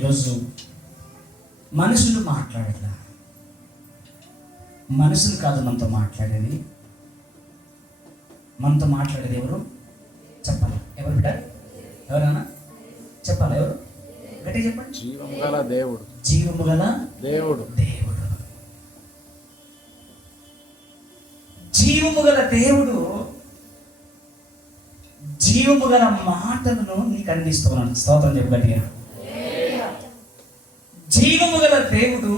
ఈరోజు మనుషులు మాట్లాడట్లా, మనుషులు కాదు మనతో మాట్లాడేది. మనతో మాట్లాడేది ఎవరు చెప్పాలి? ఎవరు బిడ్డ? ఎవరన్నా చెప్పాలి? ఎవరు? గట్టిగా చెప్పండి. జీవము గల దేవుడు. జీవము గల దేవుడు. దేవుడు. జీవము గల దేవుడు జీవము గల మాటలను నీకు అందిస్తున్నాను. స్తోత్రం చెప్పు గట్టిగా. జీవము గల దేవుడు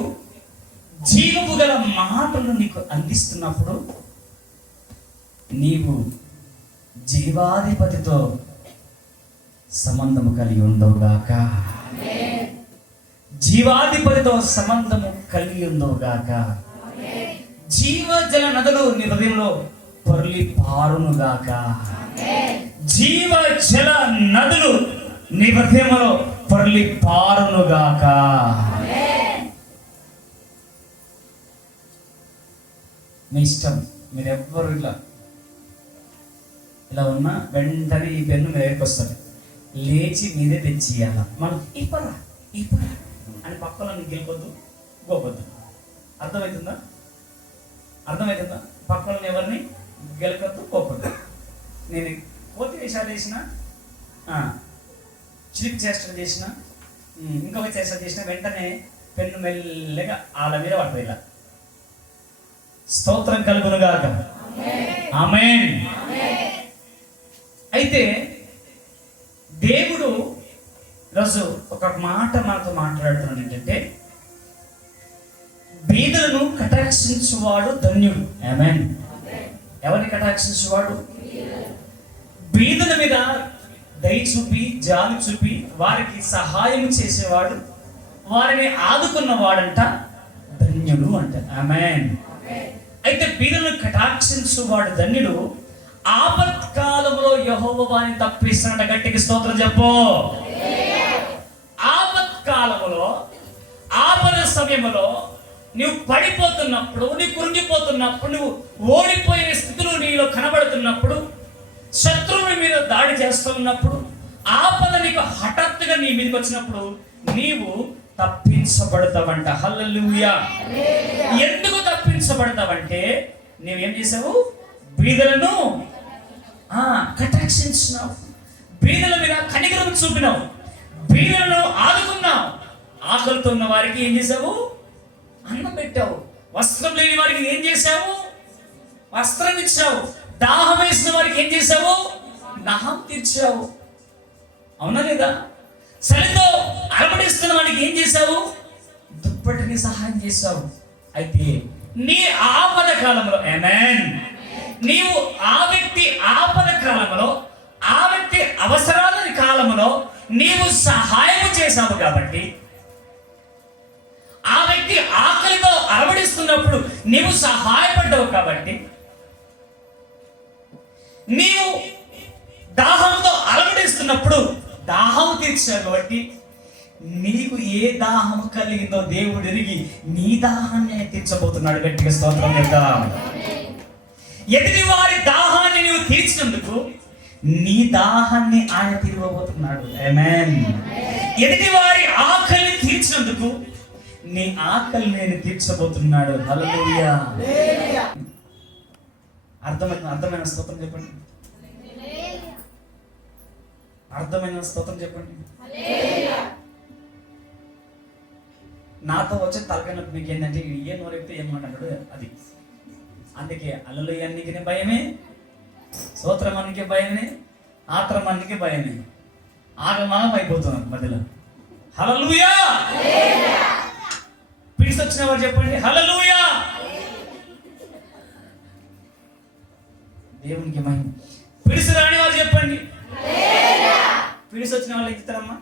జీవము గల మాటలను నీకు అందిస్తున్నప్పుడు నీవు జీవాధిపతితో సంబంధము కలిగి ఉండవుగాక. జీవాధిపతితో సంబంధము కలిగి ఉండవుగాక. జీవజల నదులు నీ హృదయంలో పొర్లి పారునుగాక. జీవజల నదులు నీ హృదయంలో పొర్లి పారునుగాక. మీ ఇష్టం. మీరెవ్వరు ఇలా ఉన్నా వెంటనే ఈ పెన్ను మీ దగ్గరికి వస్తుంది. లేచి మీదే తెచ్చియాల. మనం ఇప్పరా అని పక్కన గెలుకొద్దు, గోకొద్దు. అర్థమవుతుందా? పక్కన ఎవరిని గెలకొద్దు, గోకొద్దు. నేను కోతి వేషాలు వేసిన, చిలిపి చేష్టలు చేసిన, ఇంకొక చేష్టలు చేసిన వెంటనే పెన్ను మెల్లగా వాళ్ళ మీద పడుతుంది. ఇలా స్తోత్రం కలుగునుగాక. ఆమేన్. అయితే దేవుడు ఈరోజు ఒక మాట మనతో మాట్లాడుతున్నాడు. ఏంటంటే బీదలను కటాక్షించువాడు ధన్యుడు. ఆమేన్. ఎవరిని కటాక్షించువాడు? బీదల మీద దయ చూపి, జాలి చూపి, వారికి సహాయం చేసేవాడు, వారిని ఆదుకున్నవాడంట ధన్యుడు అంట. ఆమేన్. అయితే బీదలను కటాక్షించువాడు ధన్యుడు. ఆపత్కాలంలో యెహోవా వారిని తప్పిస్తానంట. గట్టికి స్తోత్రం చెప్పు. ఆపత్కాలంలో, ఆపద సమయంలో నువ్వు పడిపోతున్నప్పుడు, నువ్వు కృంగిపోతున్నప్పుడు, నువ్వు ఓడిపోయిన స్థితిలో నీలో కనబడుతున్నప్పుడు, శత్రువుని మీద దాడి చేస్తున్నప్పుడు, ఆపద నీకు హఠాత్తుగా నీ మీదకి వచ్చినప్పుడు నీవు తప్పించబడతావంట. హల్లెలూయా. ఎందుకు తప్పించబడతావంటే నువ్వేం చేసావు? బీదలను కటాక్షించినావు, బీదల మీద కనికరం చూపినావు, బీదలను ఆదుకున్నావు. ఆకలితో ఉన్న వారికి ఏం చేసావు? అన్నం పెట్టావు. వస్త్రం లేని వారికి ఏం చేసావు? వస్త్రం ఇచ్చావు. దాహం వేసిన వారికి ఏం చేసావు? దాహం తీర్చావు. అవునా లేదా? చలితో అలమటిస్తున్న వాడికి ఏం చేసావు? దుప్పటిని సహాయం చేసావు. అయితే నీ ఆపద కాలంలో, ఆమేన్, నీవు ఆ వ్యక్తి ఆపద కాలంలో, ఆ వ్యక్తి అవసరాల కాలంలో నీవు సహాయం చేశావు కాబట్టి, ఆ వ్యక్తి ఆకలితో అలమటిస్తున్నప్పుడు నీవు సహాయపడ్డావు కాబట్టి, నీవు దాహంతో అలమటిస్తున్నప్పుడు దాహం తీర్చావు కాబట్టి, నీకు ఏ దాహం కలిగిందో దేవుడు ఎరిగి నీ దాహాన్ని తీర్చబోతున్నాడు. గట్టిగా స్తోత్రం చేద్దాం. ఎదుటి వారి దాహాన్ని నువ్వు తీర్చినందుకు నీ దాహాన్ని ఆయన తీర్చబోతున్నాడు. ఆమేన్. ఎదుటి వారి ఆకలిని తీర్చినందుకు నీ ఆకలి నేను తీర్చబోతున్నాడు. హల్లెలూయా. అర్థమైన స్తోత్రం చెప్పండి. అర్థమైన స్తోత్రం చెప్పండి. నాతో వచ్చే తలకాయ నొప్పి మీకు ఏంటంటే ఏ నోరెప్తే ఏమంటాడు అది. అందుకే హల్లెలూయా అన్నికి భయమే, స్తోత్రం అన్నికి భయమే, ఆత్రం అన్నికి భయమే. ఆగమాగం అయిపోతున్నాం మధ్యలో. హల్లెలూయా. పిడిసి వచ్చిన వారు చెప్పండి హల్లెలూయా. దేవునికి మహిమ. పిడిసి రాని వారు చెప్పండి. పిడిసి వచ్చిన వాళ్ళు ఎత్తుతారమ్మా.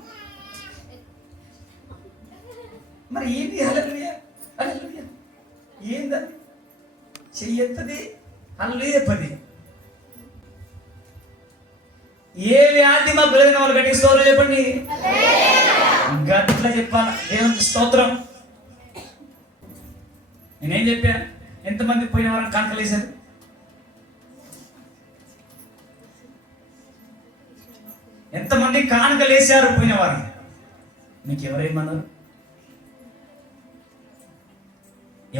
మరి ఏంటి హల్లెలూయా? హల్లెలూయా ఏందని చెయ్యత్తది హల్లెలూయా చెప్పండి. ఏ వ్యాధి మా పిల్లలైన వాళ్ళు గట్టిగా స్తోత్రం చెప్పండి. గట్లా చెప్పాలి. దేవునికి స్తోత్రం. నేనేం చెప్పా? ఎంతమంది పోయిన వారం కానుకలేశారు? ఎంతమంది కానుకలేశారు పోయిన వారం? మీకు ఎవరేమన్నారు?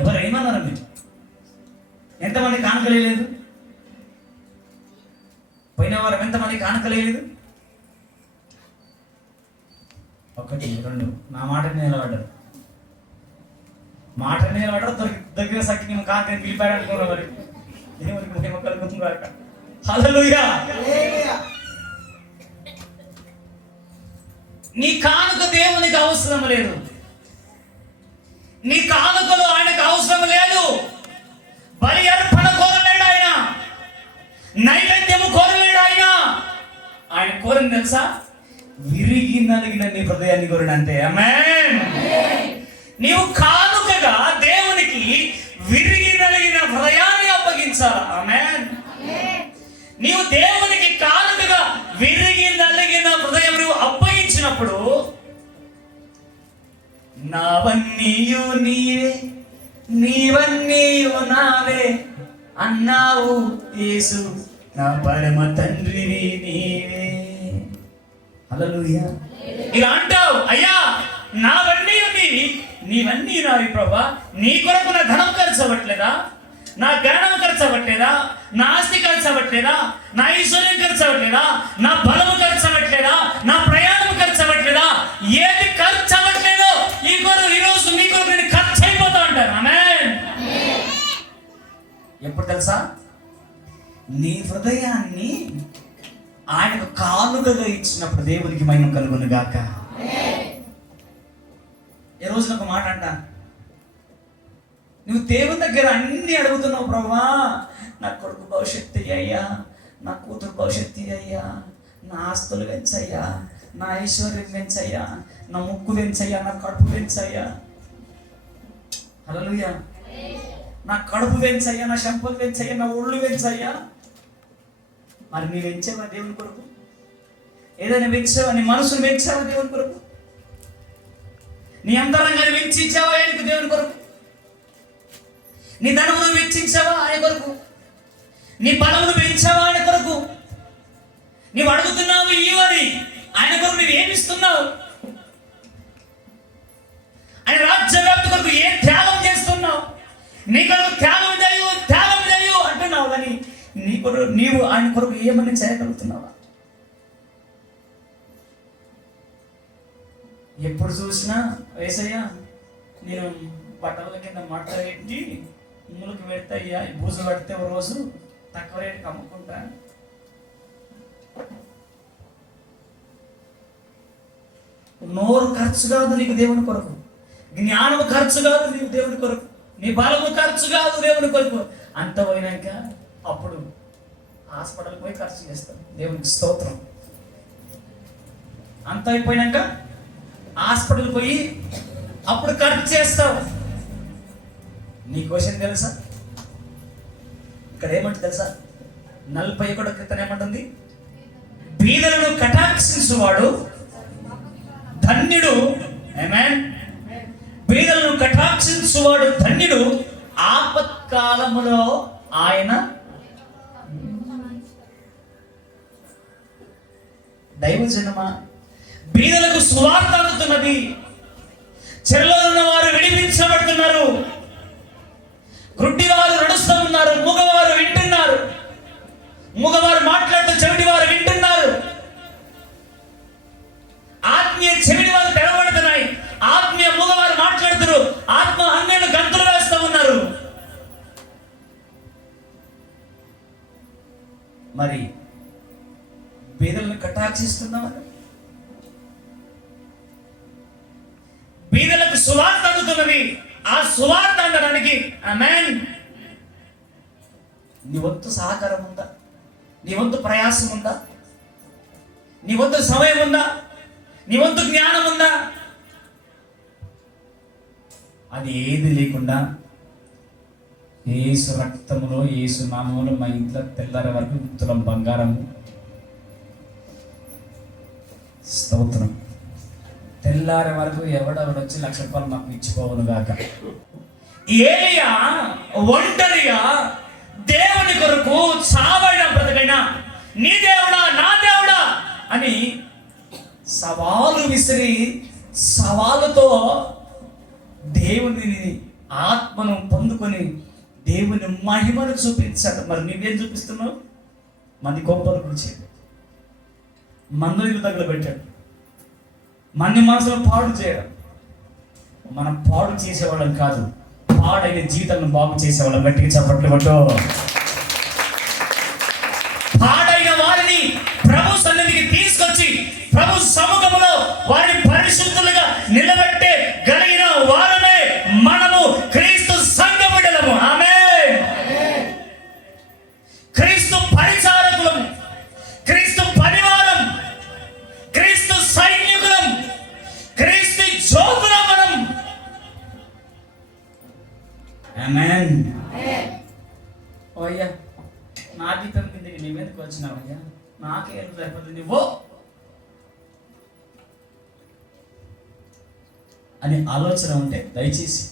ఎవరేమన్నారు? మీరు ఎంతమంది కానుకలేదు? పోయిన వారం ఎంతమంది కానుకలేదు? 1 2 నా మాట నిలబడ్డారు. మాట నిలబడ్డారు. దగ్గర సక్కి మేము కానుకని పిలిపాడు అనుకున్నా. మరి దేవునికి మహిమ కలుగుతుంది గాక. హల్లెలూయా. నీ కానుక దేవునికి అవసరం లేదు. నీ కానుకలు ఆయనకు అవసరం లేదు. బలి అర్పణ కోరలేడు ఆయన, నైవేద్యము కోరలేడు ఆయన. ఆయన కోరింది తెలుసా? విరిగి నలిగిన నీ హృదయాన్ని కోరిన అంతే. ఆమేన్. నీవు కానుకగా దేవునికి విరిగి నలిగిన హృదయాన్ని అప్పగించాలి. ఆమేన్. నీవు దేవునికి కానుకగా విరిగి నలిగిన హృదయం నువ్వు అప్పగించినప్పుడు, నావన్నీయు నీవే, నీవన్నీయు నావే అన్నావు యేసు, నా పరమ తండ్రివి నీవే. హల్లెలూయా. ఇలా అంటావు, అయ్యా నావన్నీ నీవి, నీవన్నీ నావి ప్రభా. నీ కొరకు నా ధనం ఖర్చు అవ్వట్లేదా? నా జ్ఞానం ఖర్చు అవ్వట్లేదా? నా ఆస్తి ఖర్చు అవ్వట్లేదా? నా ఐశ్వర్యం ఖర్చు అవ్వట్లేదా? నా బలము ఖర్చు అవ్వట్లేదా? నా ప్రయాణం ఖర్చు అవ్వట్లేదా? ఏది ఖర్చు అవ్వట్లేదో ఈరోజు మీ కొరకు నేను ఖర్చు అయిపోతా అంటాను. ఆమేన్. ఎప్పుడు తెలుసా? నీ హృదయాన్ని ఆయనకు కానుకగా ఇచ్చినప్పుడు దేవునికి మహిమ కలుగును గాక. ఈ రోజున ఒక మాట అంట, నువ్వు దేవుని దగ్గర అన్ని అడుగుతున్నావు, ప్రభా నా కొడుకు భవిష్యత్తు అయ్యా, నా కూతురు భవిష్యత్తు అయ్యా, నా ఆస్తులు పెంచయ్యా, నా ఐశ్వర్యం పెంచయ్యా, నా ముక్కు పెంచయ్యా, నా కడుపు పెంచయ్యా. హల్లెలూయా. నా కడుపు పెంచయ్యా, నా శంపలు పెంచయ్యా, నా ఒళ్ళు పెంచయ్యా. మరి నీ పెంచావా దేవుని కొరకు? ఏదైనా పెంచావా? నీ మనసును పెంచావా దేవుని కొరకు? నీ అంతరంగాన్ని వెచ్చించావా ఆయనకు దేవుని కొరకు? నీ ధనమును వెచ్చించావా ఆయన కొరకు? నీ బలమును పెంచావా ఆయన కొరకు? నీవు అడుగుతున్నావు ఇవ్వని ఆయన కొరకు నువ్వు ఏమిస్తున్నావు? ఆయన రాజ్యవ్యాప్తి కొరకు ఏ త్యాగం చేస్తున్నావు? నీ కొరకు త్యాగం చేయు అంటున్నావు, కానీ నీ కొరకు నీవు ఆయన కొరకు ఏమని చేయగలుగుతున్నావా? ఎప్పుడు చూసినా యేసయ్యా నేను బట్టల కింద మట్ట పెట్టి ముళ్ళకి పెడతాయ్యా, బూజు పడితే ఓ రోజు తక్కువ రేటుకి అమ్ముకుంటా. నోరు ఖర్చు కాదు నీకు దేవుని కొరకు, జ్ఞానము ఖర్చు కాదు నీకు దేవుని కొరకు, నీ బలము ఖర్చు కాదు దేవుని కొరకు. అంత పోయినాక అప్పుడు హాస్పిటల్కి పోయి ఖర్చు చేస్తాం. దేవునికి స్తోత్రం. అంత అయిపోయినాక హాస్పిటల్కి పోయి అప్పుడు ఖర్చు చేస్తావు. నీ క్వశ్చన్ తెలుసా? ఇక్కడ ఏమంటుంది తెలుసా? 41 క్రితం ఏమంటుంది? బీదలను కటాక్షించువాడు ధన్యుడు. ఆమేన్. బీదలను కటాక్షించువాడు ధన్యుడు, ఆపత్కాలములో ఆయన. దైవజనమా, బీదలకు సువార్త అందుతున్నది. చెరలో ఉన్న వారు విడిపించబడుతున్నారు, గుడ్డివారు నడుస్తూ ఉన్నారు, మూగవారు వింటున్నారు, మూగవారు మాట్లాడుతూ చెవిటి వారు వింటున్నారు, ఆత్మీయ చెవిటి వారు తెరవబడుతున్నాయి, ఆత్మీయ మూగవారు మాట్లాడుతున్నారు, ఆత్మ అన్యులు గంతులు వేస్తూ ఉన్నారు. మరి బీదలను కటాక్షిస్తున్నామని, బీదలకు సువార్త అందుతున్నది. ఆ సువార్త అందడానికి ఆమేన్ నీ వంతు సహకారం ఉందా? నీ వంతు ప్రయాసం ఉందా? నీ వంతు సమయం ఉందా? నీ వంతు జ్ఞానం ఉందా? అది ఏది లేకుండా యేసు రక్తములో, యేసు నామములో మా ఇంట్లో తెల్లారి వరకు తులం బంగారం. స్తోత్రం. తెల్లారి వరకు ఎవడొచ్చి ₹1,00,000 మాకు ఇచ్చిపోవును గాక. ఏలియా ఒంటరిగా దేవుని కొరకు చావైన బ్రతకైనా నీ దేవుడా నా దేవుడా అని సవాలు విసిరి సవాలుతో దేవుని ఆత్మను పొందుకొని దేవుని మహిమను చూపించాడు. మరి నువ్వేం చూపిస్తున్నావు? మంది కోపాలు గురించి మందులు తగలబెట్టాడు, మన్ని మనసులో పాడు చేయడం. మనం పాడు చేసేవాళ్ళం కాదు, పాడైన జీవితాలను బాగు చేసేవాళ్ళం. గట్టిగా చప్పట్లు పట్టు. పాడైన వారిని ప్రభు సన్నిధికి తీసుకొచ్చి ప్రభు సముఖంలో వారిని పరిశుద్ధులుగా నిలబెట్టే కలిగిన వారమే మనము క్రీస్తు సంఘ బిడ్డలము. ఆమేన్. క్రీస్తు పరిచారకులము, క్రీస్తు పరివారం, క్రీస్తు సైనికులం, క్రీస్తు జ్యోతులం మనం. ఆమేన్. ఓ అయ్యా, నా దీపం కిందకి నీ మీదకి వచ్చినావయ్యా, నాకేం సరిపోతుంది నువ్వు అని ఆలోచన ఉంటే దయచేసి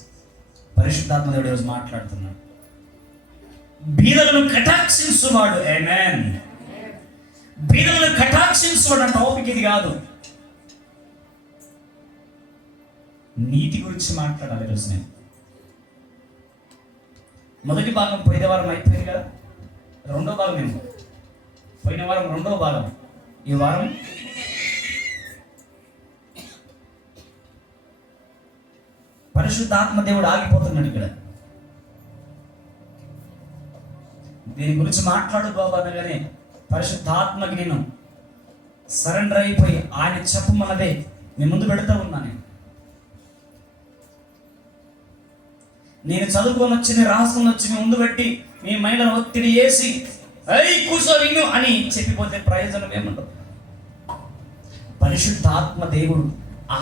పరిశుద్ధాత్మ దేవుడు ఈరోజు మాట్లాడుతున్నాడు. బీదలను కటాక్షించువాడు. ఆమేన్. బీదలను కటాక్షించువాడు అన్న టాపిక్ ఇది కాదు. నీతి గురించి మాట్లాడాలి ఈరోజు నేను. మొదటి భాగం పోయిన వారం అయిపోయింది కదా, రెండో భాగం నేను పోయిన వారం రెండో భాగం, ఈ వారం పరిశుద్ధాత్మ దేవుడు ఆగిపోతున్నాడు ఇక్కడ. దీని గురించి మాట్లాడు బాబు అనగానే పరిశుద్ధాత్మకి నేను సరెండర్ అయిపోయి ఆయన చెప్పమన్నదే మీ ముందు పెడతా ఉన్నాను. నేను చదువుకొని వచ్చి రాసుకొని వచ్చి మీ ముందు పెట్టి మీ మైండ్లో ఒత్తిడి వేసి కూర్చో విను అని చెప్పిపోతే ప్రయోజనం ఏముండదు. పరిశుద్ధాత్మ దేవుడు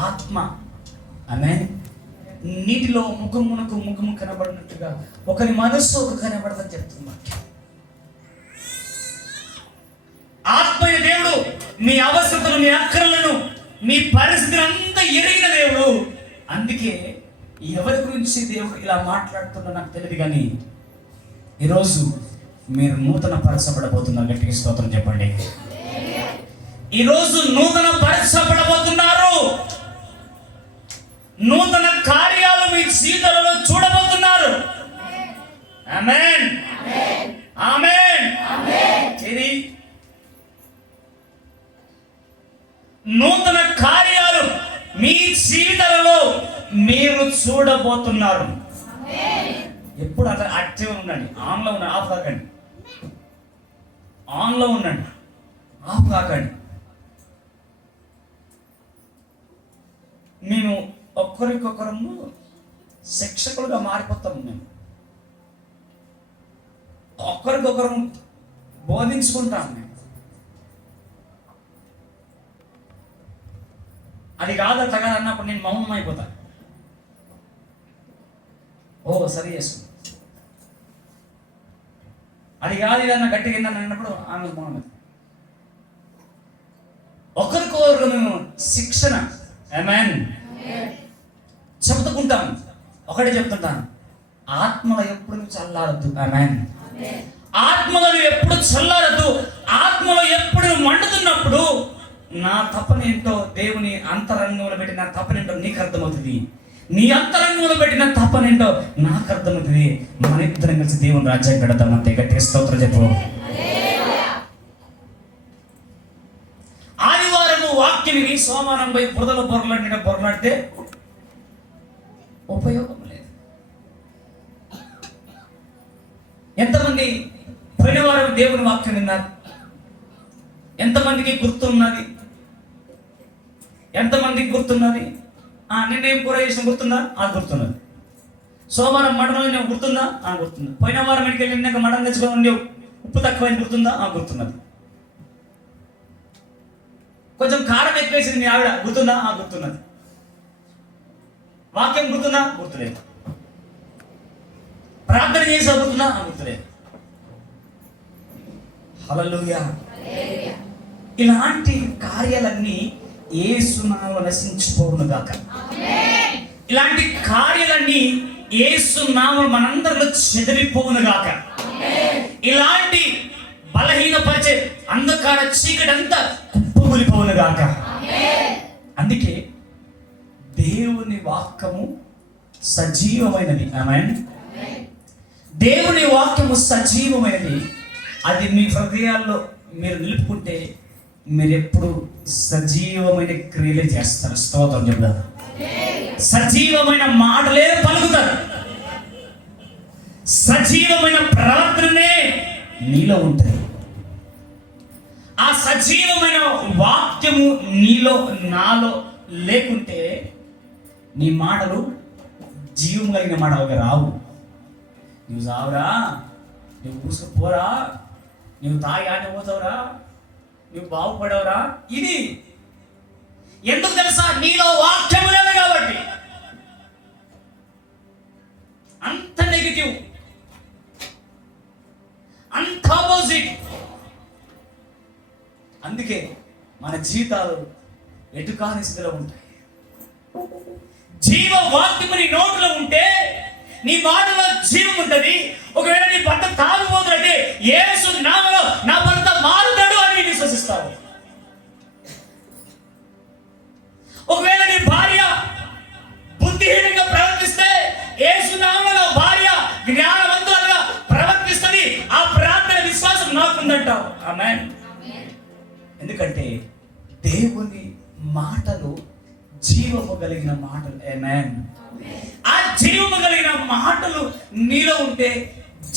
ఆత్మ. ఆమేన్. నీటిలో ముఖము కనబడినట్టుగా ఒకరి మనస్సు ఒక కనబడదని చెప్తున్నా. ఆత్మీయ దేవుడు మీ అవసరతలు, మీ అక్కర్లను, మీ పరిస్థితిని అంతా ఎరిగిన దేవుడు. అందుకే ఎవరి గురించి దేవుడు ఇలా మాట్లాడుతున్నా నాకు తెలియదు, కానీ ఈరోజు మీరు నూతన పరచబడబోతున్నారు. గట్టిగా స్తోత్రం చెప్పండి. ఈరోజు నూతన పరచబడబోతున్నారు. నూతన కార్యాలు మీ జీవితాలలో చూడబోతున్నారు. ఆమేన్. ఆమేన్. ఇది నూతన కార్యాలు మీ జీవితాలలో మీరు చూడబోతున్నారు. ఎప్పుడు అట్లా యాక్టివ్ ఉండండి. ఆన్లో ఉండండి, ఆఫ్ కాకండి. ఆన్లో ఉండండి, ఆఫ్ కాకండి. మేము ఒక్కరికొకరము శిక్షకులుగా మారిపోతాము. మేము ఒక్కరికొకరు బోధించుకుంటాం. మేము అది కాదట కదా అన్నప్పుడు నేను మౌనం అయిపోతాను. ఓ సరి చేసుకుంటా. అది కాదు ఏదన్నా గట్టిగా అన్నప్పుడు ఆమె మౌనం. ఒకరికొకరు మేము శిక్షణ ఆమేన్ చెప్తుకుంటాం. ఒకటే చెప్తుంటాను, ఆత్మలో ఎప్పుడు చల్లారద్దు. ఆమేన్. ఆత్మలో ఎప్పుడు చల్లారద్దు. ఆత్మలో ఎప్పుడు మండుతున్నప్పుడు నా తపనేంటో దేవుని అంతరంగంలో పెట్టిన తపనేంటో నీకు అర్థమవుతుంది. నీ అంతరంగంలో పెట్టిన తపనేంటో నాకు అర్థమవుతుంది. మన ఇద్దరం కలిసి దేవుని రాజ్యం పెడతాం. అంతే. గట్టిగా స్తోత్రం చెప్పు. ఆదివారము వాక్యం విని సోమవారం పోయి బురదలో పొరలాడితే ఉపయోగం లేదు. ఎంతమంది పోయిన వారం దేవుని వాక్యం విన్నారు? ఎంతమందికి గుర్తున్నది? ఎంతమందికి గుర్తున్నది? నేనేం కూర చేసిన గుర్తుందా? గుర్తున్నది. సోమవారం మటన్ నేను గుర్తుందా? గుర్తుంది. పోయిన వారం ఇంటికి వెళ్ళినాక మటన్ తెచ్చుకొని ఉప్పు తక్కువైంది గుర్తుందా? గుర్తున్నది. కొంచెం కారం ఎక్కువేసింది మీ ఆవిడ గుర్తుందా? గుర్తున్నది. వాక్యం గుర్తుందా? గుర్తులేదు. ప్రార్థన చేసా గుర్తుందా? గుర్తులేదు. హల్లెలూయా. ఇలాంటి కార్యాలన్నీ యేసు నామములో నశించిపోవును గాక. ఇలాంటి కార్యాలన్నీ యేసు నామములో మనందరిలో చెదిరిపోవును గాక. ఇలాంటి బలహీనపరిచే అంధకార చీకటి అంతా కుప్పకూలిపోవును గాక. అందుకే దేవుని వాక్యము సజీవమైనది. ఆమేన్. దేవుని వాక్యము సజీవమైనది. అది మీ హృదయాల్లో మీరు నిలుపుకుంటే మీరు ఎప్పుడు సజీవమైన క్రియలే చేస్తారు. స్తోత్రం చెప్తారు. సజీవమైన మాటలే పలుకుతారు. సజీవమైన ప్రవర్తనే నీలో ఉంటుంది. ఆ సజీవమైన వాక్యము నీలో నాలో లేకుంటే నీ మాటలు జీవం కలిగిన మాటలుగా రావు. నువ్వు సావురా, నువ్వు పూసుకుపోరా, నువ్వు తాగి ఆడిపోతావురా, నువ్వు బాగుపడవురా, ఇది ఎందుకు తెలుసా? నీలో వాక్యము లేదు కాబట్టి. అంత నెగిటివ్, అంత ఆపోజిట్. అందుకే మన జీవితాలు ఎటుకాని స్థితిలో ఉంటాయి. జీవ వాక్యము నీ నోట్లో ఉంటే నీ మాటలో జీవం ఉంటుంది. ఒకవేళ నీ భర్త తాగుబోతులంటే యేసు నామములో నా భర్త మారుతాడు అని విశ్వసిస్తావు. ఒకవేళ నీ భార్య బుద్ధిహీనంగా ప్రవర్తిస్తే యేసు నామములో భార్య జ్ఞానవంతులుగా ప్రవర్తిస్తుంది. ఆ ప్రార్థన విశ్వాసం నాకుందంటావు. ఆమేన్. ఎందుకంటే దేవుని మాటలు జీవము కలిగిన మాటలు. ఆమేన్. ఆ జీవము కలిగిన మాటలు నీలో ఉంటే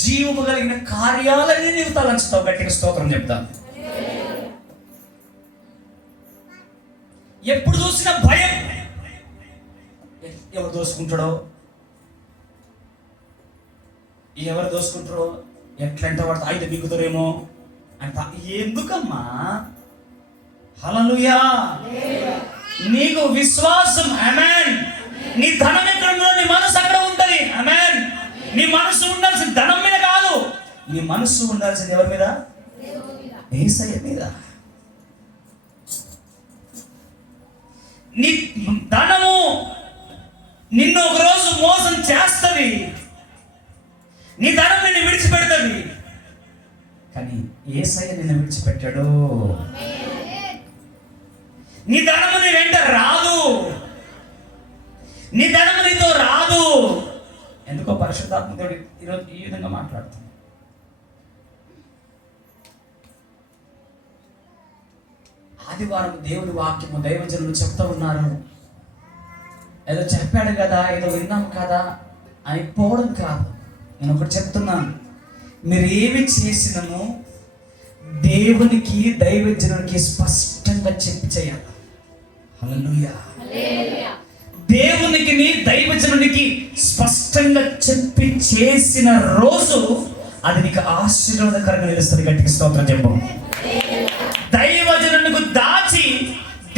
జీవము కలిగిన కార్యాలన్నీ నీవు తలంచుతావు. గట్టిగా స్తోత్రం చెప్తాను. ఎప్పుడు చూసినా భయం. ఎవరు దోసుకుంటాడో, ఎవరు దోసుకుంటారో, ఎట్లంటే వాడు అయితే బిగుతారేమో అంట. ఎందుకమ్మా? హల్లెలూయా. నీకు విశ్వాసం. ఆమేన్. నీ ధనం ఎక్కడ ఉందో నీ మనసు అక్కడ ఉంటుంది. ఆమేన్. నీ మనసు ఉండాల్సిన ధనం మీద కాదు, నీ మనసు ఉండాల్సింది ఎవరి మీద? యేసయ్య మీద. నీ ధనము నిన్ను ఒక రోజు మోసం చేస్తుంది. నీ ధనం నిన్ను విడిచిపెడుతుంది. కానీ యేసయ్య నిన్ను విడిచిపెట్టాడు. నీ ధనము నీ వెంట రాదు. నీ ధనము నీతో రాదు. ఎందుకో పరిశుద్ధాత్మ దేవుడు ఈరోజు ఈ విధంగా మాట్లాడుతుంది. ఆదివారం దేవుని వాక్యము దైవజనులు చెప్తూ ఉన్నారు. ఏదో చెప్పాడు కదా, ఏదో విన్నాం కదా అని పోవడం కాదు. నేను ఒకటి చెప్తున్నాను, మీరు ఏమి చేసినను దేవునికి దైవజనునికి స్పష్టంగా చెప్పి చేయాలి. హల్లెలూయా. దేవునికి నీ దైవజనునికి స్పష్టంగా చెప్పి చేసిన రోజు అది నీకు ఆశీర్వాదకరంగా నిలుస్తుంది. గట్టిగా స్తోత్రం చెప్పు. దైవజనునికి దాచి,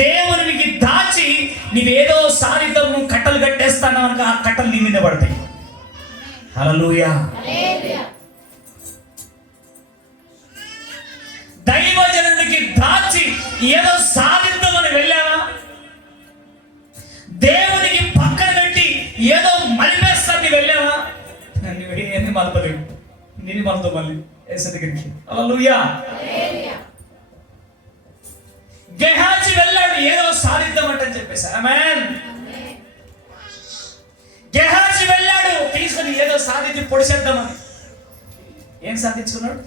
దేవునికి దాచి నీవేదో సారితో కట్టలు కట్టేస్తాను అనుకో, ఆ కట్టలు నీ మీద పడతాయి. హల్లెలూయా. దైవజనునికి దాచి ఏదో సాధిద్దామని వెళ్ళావా? దేవునికి పక్కన పెట్టి ఏదో మలిపేస్తాన్ని వెళ్ళావా? నువ్వేమి మలపలేవు. నేను మనతో మళ్ళీ యేసు దగ్గరికి. హల్లెలూయా. గెహాజీ వెళ్ళాడు ఏదో సాధిద్దామంటని చెప్పేసి. ఆమేన్. గెహాజీ వెళ్ళాడు తీసుకుని ఏదో సాధించి పొడిచేద్దామని. ఏం సాధించుకున్నాడు?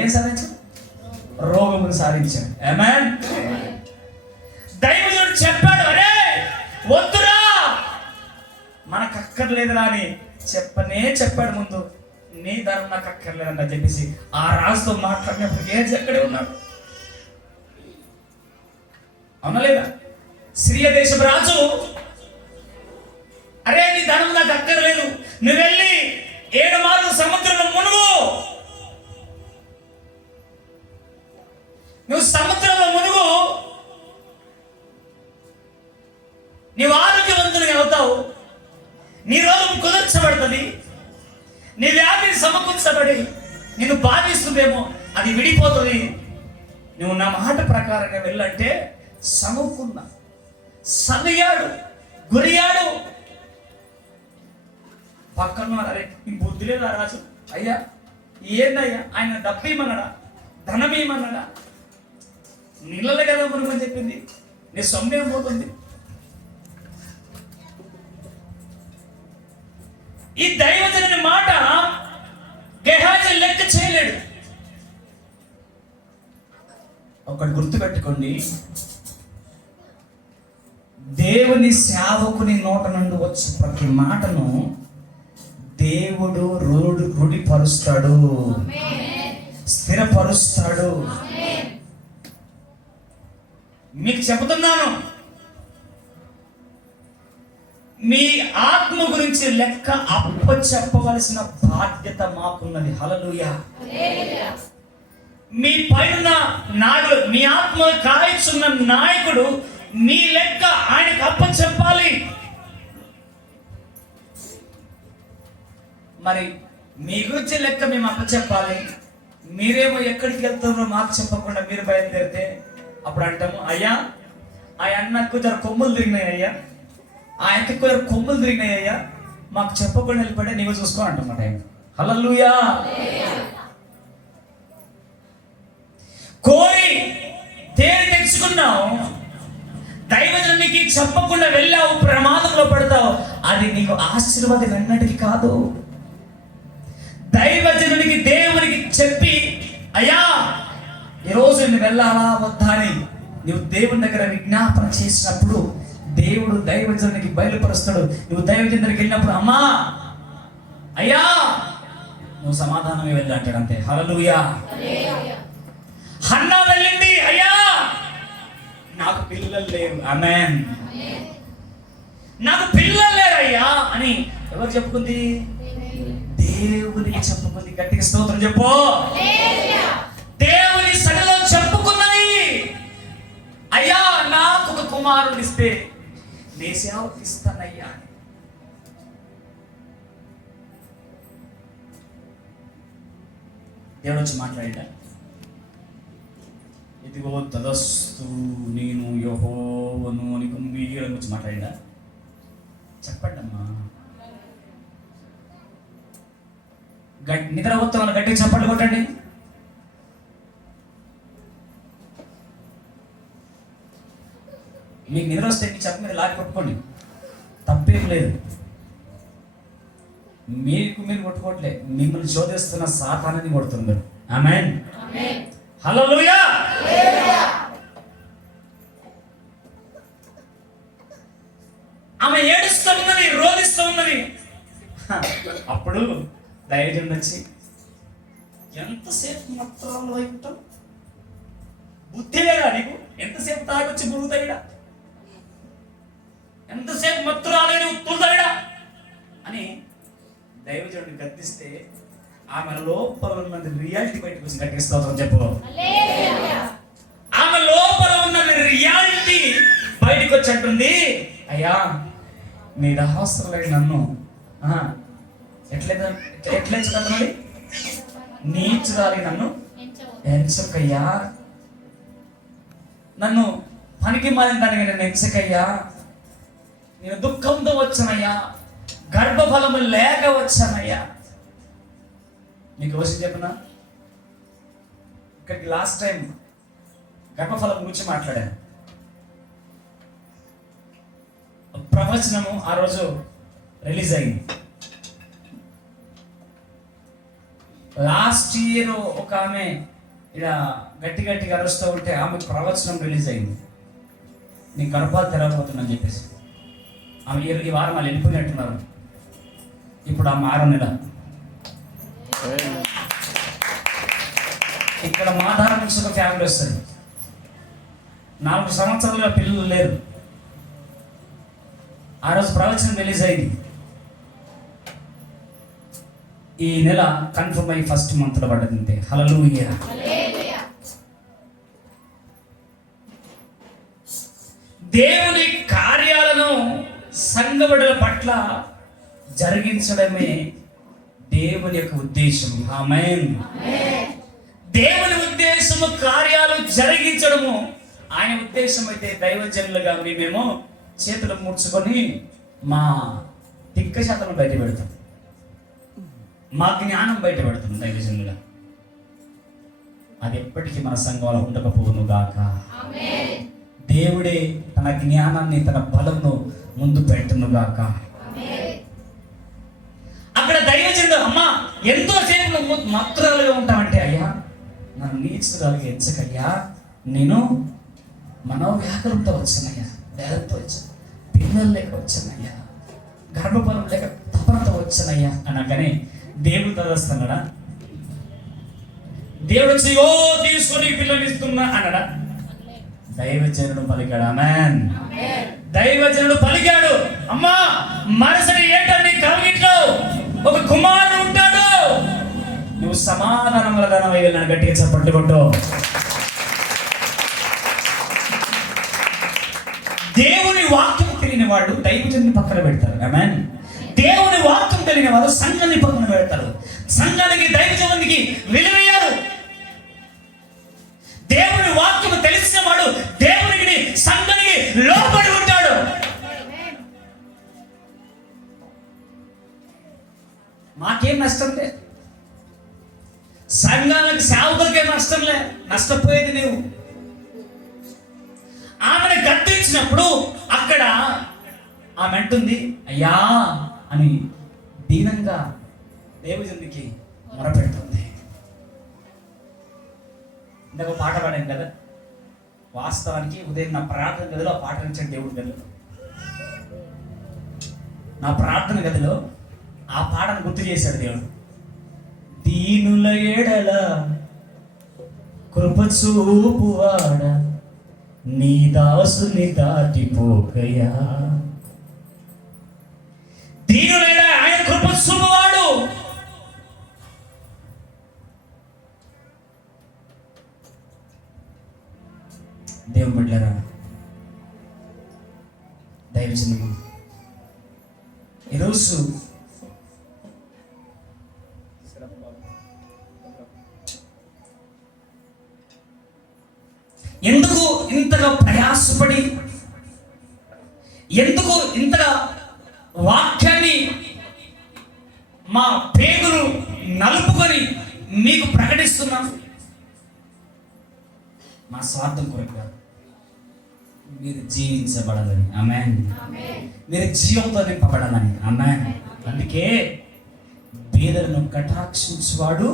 ఏం సాధించాడు? రోగమును సాధించాడు. ఆమేన్. దైవజనుడు చెప్పాడు, అరే వద్దురా, మనకు అక్కర్లేదురా అని చెప్పాడు. ముందు నీ ధనం నాకు అక్కర్లేదన్న చెప్పేసి ఆ రాజుతో మాట్లాడినప్పుడు గెహాజీ అక్కడే ఉన్నాడు. అవునా లేదా? సిరియా దేశపు రాజు, అరే నీ ధనం నాకు అక్కర్లేదు, నువ్వు వెళ్ళి 7 మార్లు సముద్రంలో మునుగు, నువ్వు సముద్రంలో మునుగు, నీవు ఆరోగ్యవంతునిగా అవుతావు, నీ రోగం కుదర్చబడుతుంది, నీ వ్యాధి సమకూర్చబడి నిన్ను బాధిస్తుందేమో అది విడిపోతుంది, నువ్వు నా మాట ప్రకారంగా వెళ్ళంటే సమకూర్ణ సనయాడు, గురియాడు. పక్కన అరే ఈ బుద్ధి లేదా రాజు? అయ్యా ఏందయ్యా, ఆయన డబ్బు ఇమ్మన్నాడా, ధనం ఇమ్మన్నాడా? నీళ్ళలే కదా మునుగని చెప్పింది, నీ సొమ్మేం పోతుంది. ఈ దైవజనుని మాట గెహాజీ లెక్క చేయలేడు. ఒకటి గుర్తుపెట్టుకోండి, దేవుని సేవకుని నోట నుండి వచ్చే ప్రతి మాటను దేవుడు రూఢిపరుస్తాడు, స్థిరపరుస్తాడు. మీకు చెబుతున్నాను, మీ ఆత్మ గురించి లెక్క అప్పచెప్పవలసిన బాధ్యత మాకున్నది. హల్లెలూయా. మీ పైన నాయకుడు, మీ ఆత్మ కాయచున్న నాయకుడు మీ లెక్క ఆయనకు అప్పచెప్పాలి. మరి మీ గురించి లెక్క మేము అప్పచెప్పాలి, మీరేమో ఎక్కడికి వెళ్తారో మాకు చెప్పకుండా మీరు బయలుదేరితే అప్పుడు అంటాము, అయ్యా ఆ అన్నకు జర కొమ్ములు తిరిగినాయి అయ్యా, ఆ అక్కకు జర కొమ్ములు తిరిగినాయి అయ్యా, మాకు చెప్పకుండా వెళ్ళిపోతే నీవు చూసుకో అంటమాట ఆయన. హల్లెలూయా. కోరి దేని తెచ్చుకున్నావు, దైవజనునికి చెప్పకుండా వెళ్ళావు, ప్రమాదంలో పడతావు, అది నీకు ఆశీర్వాదం ఎన్నటికి కాదు. దైవజనునికి దేవునికి చెప్పి, అయ్యా ఈరోజు నేను వెళ్ళాలా వద్దా అని నువ్వు దేవుని దగ్గర విజ్ఞాపన చేసినప్పుడు దేవుడు దైవజనునికి బయలుపరుస్తాడు. నువ్వు దైవజను దగ్గరికి వెళ్ళినప్పుడు, అమ్మా అయ్యా నువ్వు సమాధానమే వెళ్ళి అంటాడు అంతే. హల్లెలూయా. హన్నా వెళ్ళింది, అయ్యా నాకు పిల్లలు లేరు, ఆమేన్, నాకు పిల్లలు లేరయ్యా అని ఎవరు చెప్పుకుంది? దేవునికి చెప్పుకుంది. గట్టిగా స్తోత్రం చెప్పు. దేవుని సన్నిధిలో చెప్పుకున్నది, అయ్యా నాకు ఒక కుమారుడు ఇస్తే నీ సేవకు ఇస్తానయ్యా. దేవుడు వచ్చి మాట్లాడా, ఇదిగో తదస్తు నేను యెహోవాను అని గంభీరంగా వచ్చి మాట్లాడా. చెప్పండి అమ్మా, నిద్ర పోతామని గట్టిగా చప్పట్లు కొట్టండి. మీకు నిద్ర వస్తే మీ చెప్ప మీద లాగి కొట్టుకోండి, తప్పేం లేదు. మీరు కొట్టుకోవట్లే, మిమ్మల్ని శోధిస్తున్న సాతానాన్ని కొడుతున్నారు. ఆమేన్. హల్లెలూయా. ఆమె ఏడుస్తూ ఉన్నది, రోధిస్తూ ఉన్నది. అప్పుడు దైవజనుడు వచ్చి, ఎంతసేపు మత్రాలు అయిపోతావు, బుద్ధి లేదా నీకు? ఎంతసేపు తాగొచ్చి బురుగుతాయిడా, ఎంతసేపు మత్తురాలని ఉత్తుతాయిడా అని దైవజనుడిని గద్దిస్తే ఆమె లోపల ఉన్నది రియాలిటీ బయటకు వచ్చి గట్టిస్తావు చెప్పు. ఆమె లోపల ఉన్నది రియాలిటీ బయటకు వచ్చి అంటుంది, అయ్యా నీ రహస్యం నన్ను ఎట్లెంచగలమని నీచురాలి నన్ను ఎంచకయ్యా, నన్ను పనికి మాలిన దానికి నన్ను ఎంచకయ్యా, నేను దుఃఖంతో వచ్చానయ్యా, గర్భఫలము లేక వచ్చానయ్యా. నీకు విషయం చెప్పనా, ఇక్కడికి లాస్ట్ టైం గర్భఫలం గురించి మాట్లాడాను. ప్రవచనము ఆ రోజు రిలీజ్ అయింది. లాస్ట్ ఇయర్ ఒక ఆమె ఇలా గట్టిగా అరుస్తూ ఉంటే ఆమె ప్రవచనం రిలీజ్ అయింది, నీ గర్భాలు తెరవబోతుందని చెప్పేసి. ఆమె ఈ వారం వాళ్ళు వెళ్ళిపోయినట్టున్నారు. ఇప్పుడు ఆమె 6వ నెల. ఇక్కడ మాధారం నుంచి ఒక ఫ్యామిలీ వస్తుంది, 4 సంవత్సరాలుగా పిల్లలు లేరు. ఆ రోజు ప్రవచనం రిలీజ్ అయింది. ఈ నెల కన్ఫర్మ్ అయ్యి ఫస్ట్ మంత్లో పడ్డది. హల్లెలూయా. దేవుని కార్యాలను సంఘబడుల పట్ల జరిగించడమే దేవుని యొక్క ఉద్దేశం. ఆమేన్. దేవుని ఉద్దేశము కార్యాలు జరిగించడము ఆయన ఉద్దేశం అయితే, దైవజనులుగా మేము చేతులు ముడుచుకొని మా దిక్కశాతం బయట పెడతాం, మా జ్ఞానం బయట పెడతాం దైవజనులుగా. అది ఎప్పటికీ మన సంఘంలో ఉండకపోవును గాక. దేవుడే తన జ్ఞానాన్ని, తన బలంను ముందు పెట్టును గాక. మత్తురాలుగా ఉంటామంటే అయ్యా నన్ను నీచురాలుగా ఎంచకయ్యా, నేను మనోవ్యాకులంతో వచ్చానయ్యా, వేదంతో వచ్చాను, పిల్లలు లేక వచ్చానయ్యా, గర్భఫలం లేక తపనతో వచ్చానయ్యా అనగానే దేవుడు తదస్తున్నాడా? దేవుడు వచ్చి ఓ తీసుకొని పిల్లలు ఇస్తున్నా అన్నాడా? దైవజనుడు పలికాడు. ఆమేన్. దైవజనుడు పలికాడు, అమ్మా మనసుని ఏంటని కవిట్లో ఒక కుమారుడు ఉంటాడు, నువ్వు సమాధానం వలన వెళ్ళాను. గట్టిగా చప్పట్లు కొట్టు. దేవుని వాక్యం తెలియని వాడు దైవజనుని పక్కన పెడతారు. ఆమేన్. దేవుని వాక్యం తెలియని వారు సంఘాన్ని పక్కన పెడతారు. సంఘానికి దైవజనునికి విలువయ్యారు. దేవుని వాక్యం తెలిసిన వాడు దేవునికి సంఘానికి లోబడి ఉంటాడు. మాకేం నష్టం లేదు, సంఘానికి సేవకులకేం నష్టం లే. నష్టపోయేది నీవు. ఆమెను గద్దించినప్పుడు అక్కడ ఆమె అంటుంది అయ్యా అని దీనంగా దేవునికి మొరపెడుతుంది. ఇందాక పాట పాడాను కదా, వాస్తవానికి ఉదయం నా ప్రార్థన గదిలో ఆ పాట ఇచ్చాడు దేవుడి గదిలో. నా ప్రార్థన గదిలో ఆ పాటను గుర్తు చేశాడు దేవుడు. దీనుల ఎడల కృప చూపువాడ, నీ దాసుని దాటిపోకయా. దీనుల ఎడల ఆయన కృప చూపువాడు. దేవుని బిడ్డలారా, దైవజనులు ఈరోజు ఎందుకు ఇంతగా ప్రయాసపడి, ఎందుకు ఇంతగా వాక్యాన్ని మా పేగులు నలుపుకొని మీకు ప్రకటిస్తున్నాం? మా స్వార్థం కొరకు కాదు, మీరు జీవించబడాలని. ఆమేన్. మీరు జీవంతో నింపబడాలని. ఆమేన్. అందుకే పేదలను కటాక్షించువాడు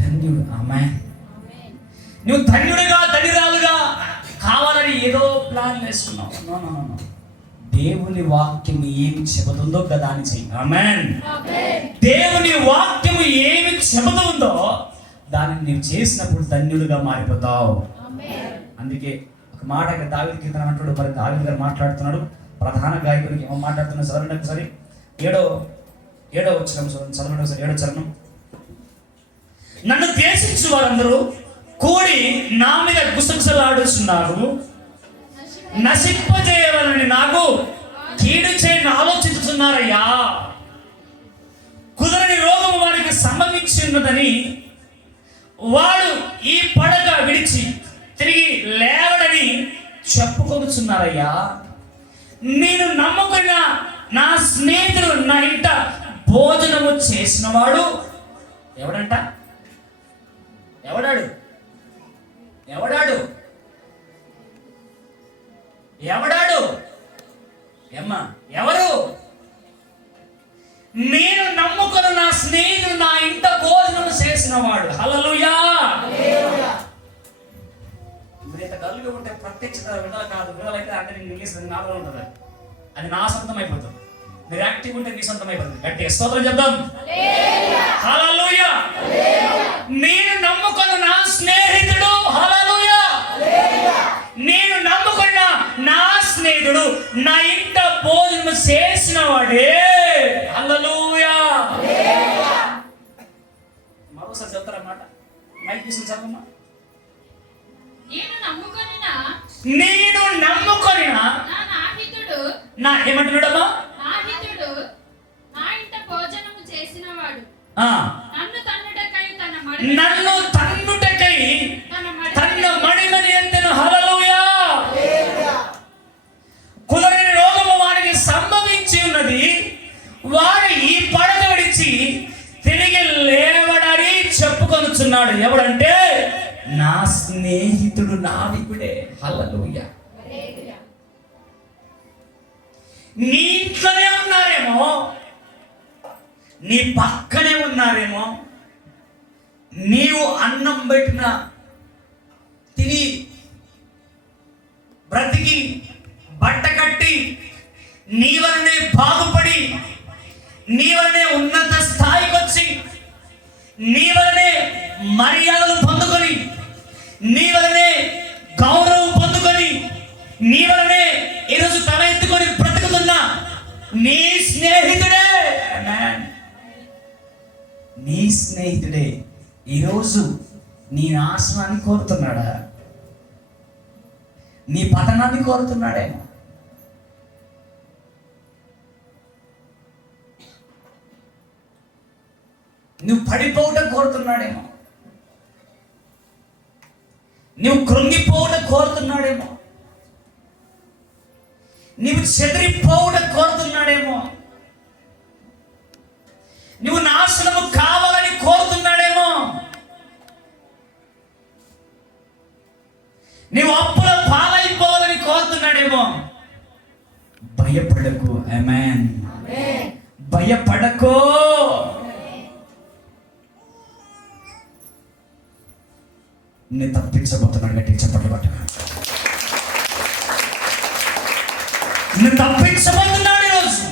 ధన్యుడు. ఆమేన్. నువ్వు ధన్యుడిగా ధన్యురాలుగా కావాలని ఏదో ప్లాన్ వేసుకున్నావు. దేవుని వాక్యం ఏమి చెబుతుందో కదా అని చెయ్యి. ఆమేన్. దేవుని వాక్యం ఏమి చెబుతుందో దానిని నీవు చేసినప్పుడు ధన్యుడిగా మారిపోతావు. అందుకే ఒక మాట దావీదు కీర్తన అంటాడు. మరి దావీదు గారు మాట్లాడుతున్నాడు, ప్రధాన గాయకుడికి ఏమో మాట్లాడుతున్నాడు. చదవండి ఒకసారి. ఏడో వచనం చదవండి ఒకసారి. 7వ చరణం. నన్ను ద్వేషించు వారందరూ కూడి నా మీద గుసగుసలాడుతున్నారు, నశింపజేయవాలని నాకు కీడు చేయని ఆలోచిస్తున్నారయ్యా. కుదరని రోగము వారికి సంభవించి ఉన్నదని వాడు ఈ పడగ విడిచి తిరిగి లేవడని చెప్పుకొనుచున్నారయ్యా. నేను నమ్ముకున్న నా స్నేహితుడు నా ఇంట భోజనము చేసిన వాడు ఎవడంట? ఎవడాడు? ఏమ్మా, ఎవరు? నేను నమ్ముకున్న నా స్నేహితుడు నా ఇంట భోజనం చేసిన వాడు. హల్లెలూయా. ఇంత కలుగు ఉంటే ప్రత్యక్షత విడాలి కాదు. విడాలైతే అంటే నేను ఇంగ్లీష్ నాలుగు ఉంటుంది, అది నా సొంతం అయిపోతుంది. మీరు యాక్టివ్ ఉంటే మీ సొంతం అయిపోతుంది. గట్టి స్తోత్రం చెప్దాం. హల్లెలూయా. నేను నమ్ముకున్న నా స్నేహితుడు, హల్లెలూయా, నేను నమ్ముకున్న నా స్నేహితుడు నా ఇంట భోజనం చేసిన వాడే. హల్లెలూయా. మరోసారి చెప్తారన్నమాట. మైక్ తీసుకుని చదవమ్మా. నేను నమ్ముకొని నా ఏమంటున్నాడమ్మా? నన్ను తన్నుటకై తన మడిమని ఎత్తెను. హల్లెలూయా. కుదరని రోగము వారికి సంభవించి ఉన్నది, వారు ఈ పడగ విడిచి తిరిగి లేవడని చెప్పుకొనుచున్నాడు. ఎవడంటే నా స్నేహితుడు నావికుడే. హల్లెలూయా. నీ ఇంట్లోనే ఉన్నారేమో, నీ పక్కనే ఉన్నారేమో, నీవు అన్నం పెట్టిన తిని బ్రతికి బట్ట కట్టి నీ వలనే బాగుపడి నీ వలనే ఉన్నత స్థాయికి వచ్చి నీ వలనే మర్యాదలు పొందుకొని నీ వలనే గౌరవం పొందుకొని నీ వలనే ఈరోజు తల ఎత్తుకొని బ్రతుకుతున్న నీ స్నేహితుడే, నీ స్నేహితుడే ఈరోజు నీ నాశనాన్ని కోరుతున్నాడా? నీ పతనాన్ని కోరుతున్నాడేమో. నువ్వు పడిపోవటం కోరుతున్నాడేమో. నువ్వు కృంగిపోవటం కోరుతున్నాడేమో. నువ్వు చెదిరిపోవటం కోరుతున్నాడేమో. నువ్వు నాశనము కావాలని కోరుతున్నాడేమో. నువ్వు అప్పుల పాలైపోవాలని కోరుతున్నాడేమో. భయపడకు. ఆమేన్. భయపడకు. నేను తప్పించబోతున్నాడు. గట్టి చెప్పట్లు పట్టగా నేను తప్పించబోతున్నాడు. ఈరోజు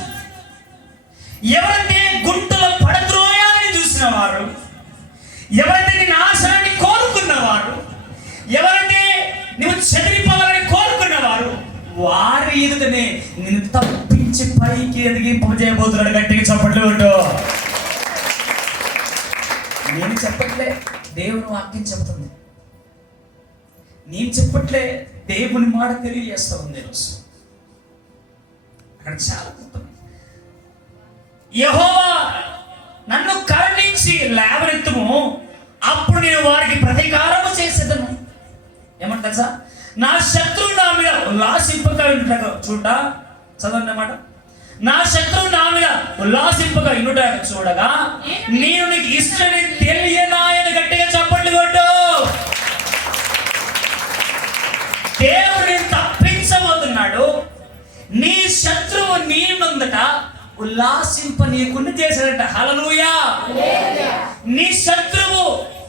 ఎవరైతే గుంటలో పడద్రోయాలని చూసిన వారు, ఎవరైతే నీ నాశనాన్ని కోరుకున్నవారు, ఎవరైతే నువ్వు చెదిరిపోవాలని కోరుకున్నవారు, వారి ఎదుటనే నేను తప్పించి పైకి ఎదిగింపజేయబోతున్నాడు. గట్టిగా చెప్పట్లు ఉండు. నేను చెప్పట్లే, దేవుని వాక్యం చెబుతుంది. నేను చెప్పట్లే, దేవుని మాట తెలియజేస్తా ఉంది. ఈరోజు అక్కడ చాలా గొప్పది. యెహోవా నన్ను కరుణించి లేవనెత్తుము, అప్పుడు నేను వారికి ప్రతీకారము చేసేదను. ఏమంటా తెలుసా? నా శత్రువు నా మీద ఉల్లాసింపగా ఉంటున్నాడు. చూడా చదవండి అన్నమాట. నా శత్రువు నా మీద ఉల్లాసింపగా ఇనుట చూడగా నేను నీకు ఇష్టని తెలియనాయని గట్టిగా చెప్పండి కొట్టు. దేవుని తప్పించబోతున్నాడు. నీ శత్రువు నీ ముందట ఉల్లాసింపనీయకుండా చేశాడట. హల్లెలూయా. నీ శత్రువు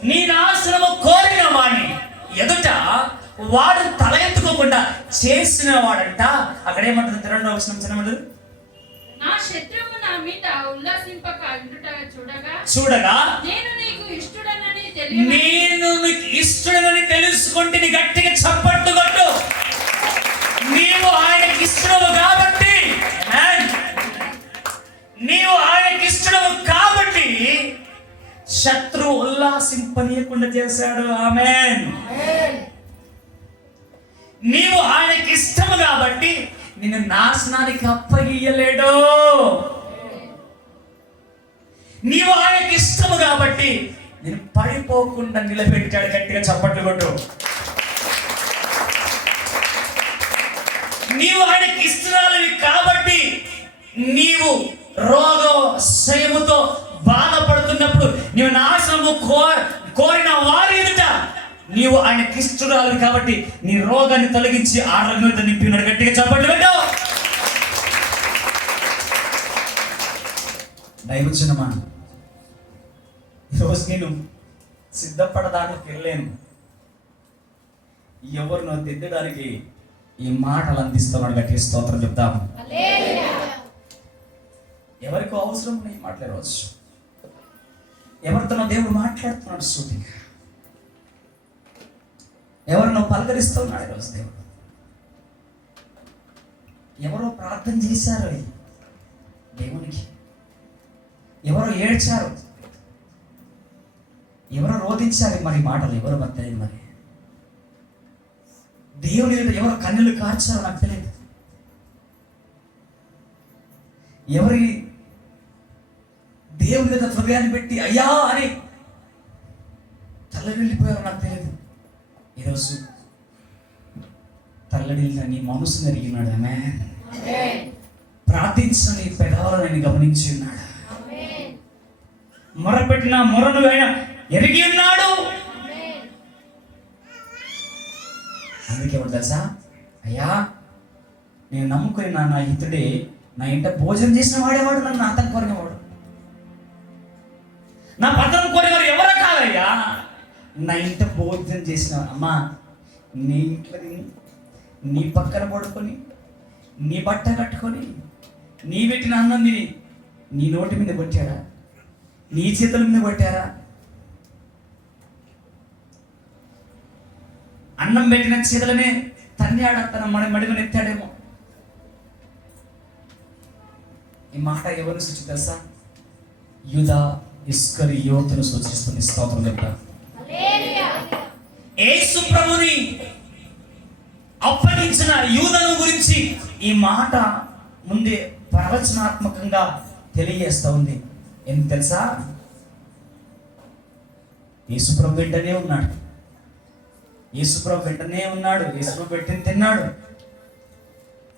నీ నాశనము కోరిన వాడిని ఎదుట వాడు తల ఎత్తుకోకుండా చేసిన వాడంట. అక్కడ ఏమంటుంది? 2వ వచనం చదవండి. నా శత్రువు నా మీద ఉల్లాసింపక చూడగా నేను నీకు ఇష్టడనని తెలుసుకుంటే నీ గట్టిగా చప్పట్లు కొట్టు. నీవు ఆయనకి ఇష్టడవు కాబట్టి, నీవు ఆయనకి ఇష్టడవు కాబట్టి శత్రువు ఉల్లాసింపనీయకుండా చేశాడు. ఆమేన్. నీవు ఆయనకి ఇష్టము కాబట్టి నిన్ను నాశనానికి అప్పగియలేడు. నీవు ఆయనకి ఇష్టము కాబట్టి నేను పడిపోకుండా నిలబెట్టాడు. గట్టిగా చప్పట్లు కొట్టు. నీవు ఆయనకి ఇష్టరాలివి కాబట్టి నీవు రోగశయముతో బాధపడుతున్నప్పుడు నీవు నాశనము కోరిన వారి ఎదుట నీవు ఆయనకి ఇష్టరాలివి కాబట్టి నీ రోగాన్ని తొలగించి ఆరోగ్యంతో నింపినాడు. గట్టిగా చప్పట్లు కొట్టు. దైవజనమా, ఈరోజు నేను సిద్ధపడడానికి వెళ్ళాను. ఎవరినో దిద్దడానికి ఈ మాటలు అందిస్తున్నాడు. గట్టి స్తోత్రం చెప్తాము. ఎవరికో అవసరం ఈ మాటలు రోజు ఎవరితోనో దేవుడు మాట్లాడుతున్నాడు. సూటిగా ఎవరినో పలకరిస్తున్నాడు ఈరోజు దేవుడు. ఎవరో ప్రార్థన చేశారు దేవునికి, ఎవరో ఏడ్చారు, ఎవరో రోధించారు. మరి మాటలు ఎవరు తెలియదు. మరి దేవుని ఎవరో కన్నులు కార్చారో నాకు తెలియదు. ఎవరి దేవుని దగ్గర హృదయాన్ని పెట్టి అయ్యా అని తల్లడిల్లిపోయారో నాకు తెలియదు. ఈరోజు తల్లడిల్లిన నీ మనసు నెరిగినాడు. ఆమేన్. ప్రార్థించిన నీ పెదవులను నేను గమనించి ఉన్నాడు. మొరపెట్టిన మొరను ఆయన ఎరిగి ఉన్నాడు. అందుకే తెలుసా, అయ్యా నేను నమ్ముకుని నా హితుడే నా ఇంట భోజనం చేసిన వాడేవాడు, నన్ను అతను కోరినవాడు, నా పతనం కోరేవారు ఎవరో కాదయ్యా. నా ఇంట భోజనం చేసిన అమ్మా, నీ ఇంట్లో తిని, నీ పక్కన పడుకొని, నీ బట్ట కట్టుకొని, నీ పెట్టిన అన్నం తిని నీ నోటి మీద కొట్టారా? నీ చేతుల మీద కొట్టారా? అన్నం పెట్టిన చేతులనే తన్యాడ తన మడిమని ఎత్తాడేమో. ఈ మాట ఎవరు సూచి తెలుసా? యూదా ఇస్కరియోతును సూచిస్తుంది. స్తోత్రం చెప్తా. యేసు ప్రభుని అప్పగించిన యూదను గురించి ఈ మాట ముందే ప్రవచనాత్మకంగా తెలియజేస్తూ ఉంది. ఏం తెలుసా? యేసుప్రభు వెంటనే ఉన్నాడు. యేసుప్రభు వెంటనే ఉన్నాడు. యేసుప్రభు పెట్టిన తిన్నాడు.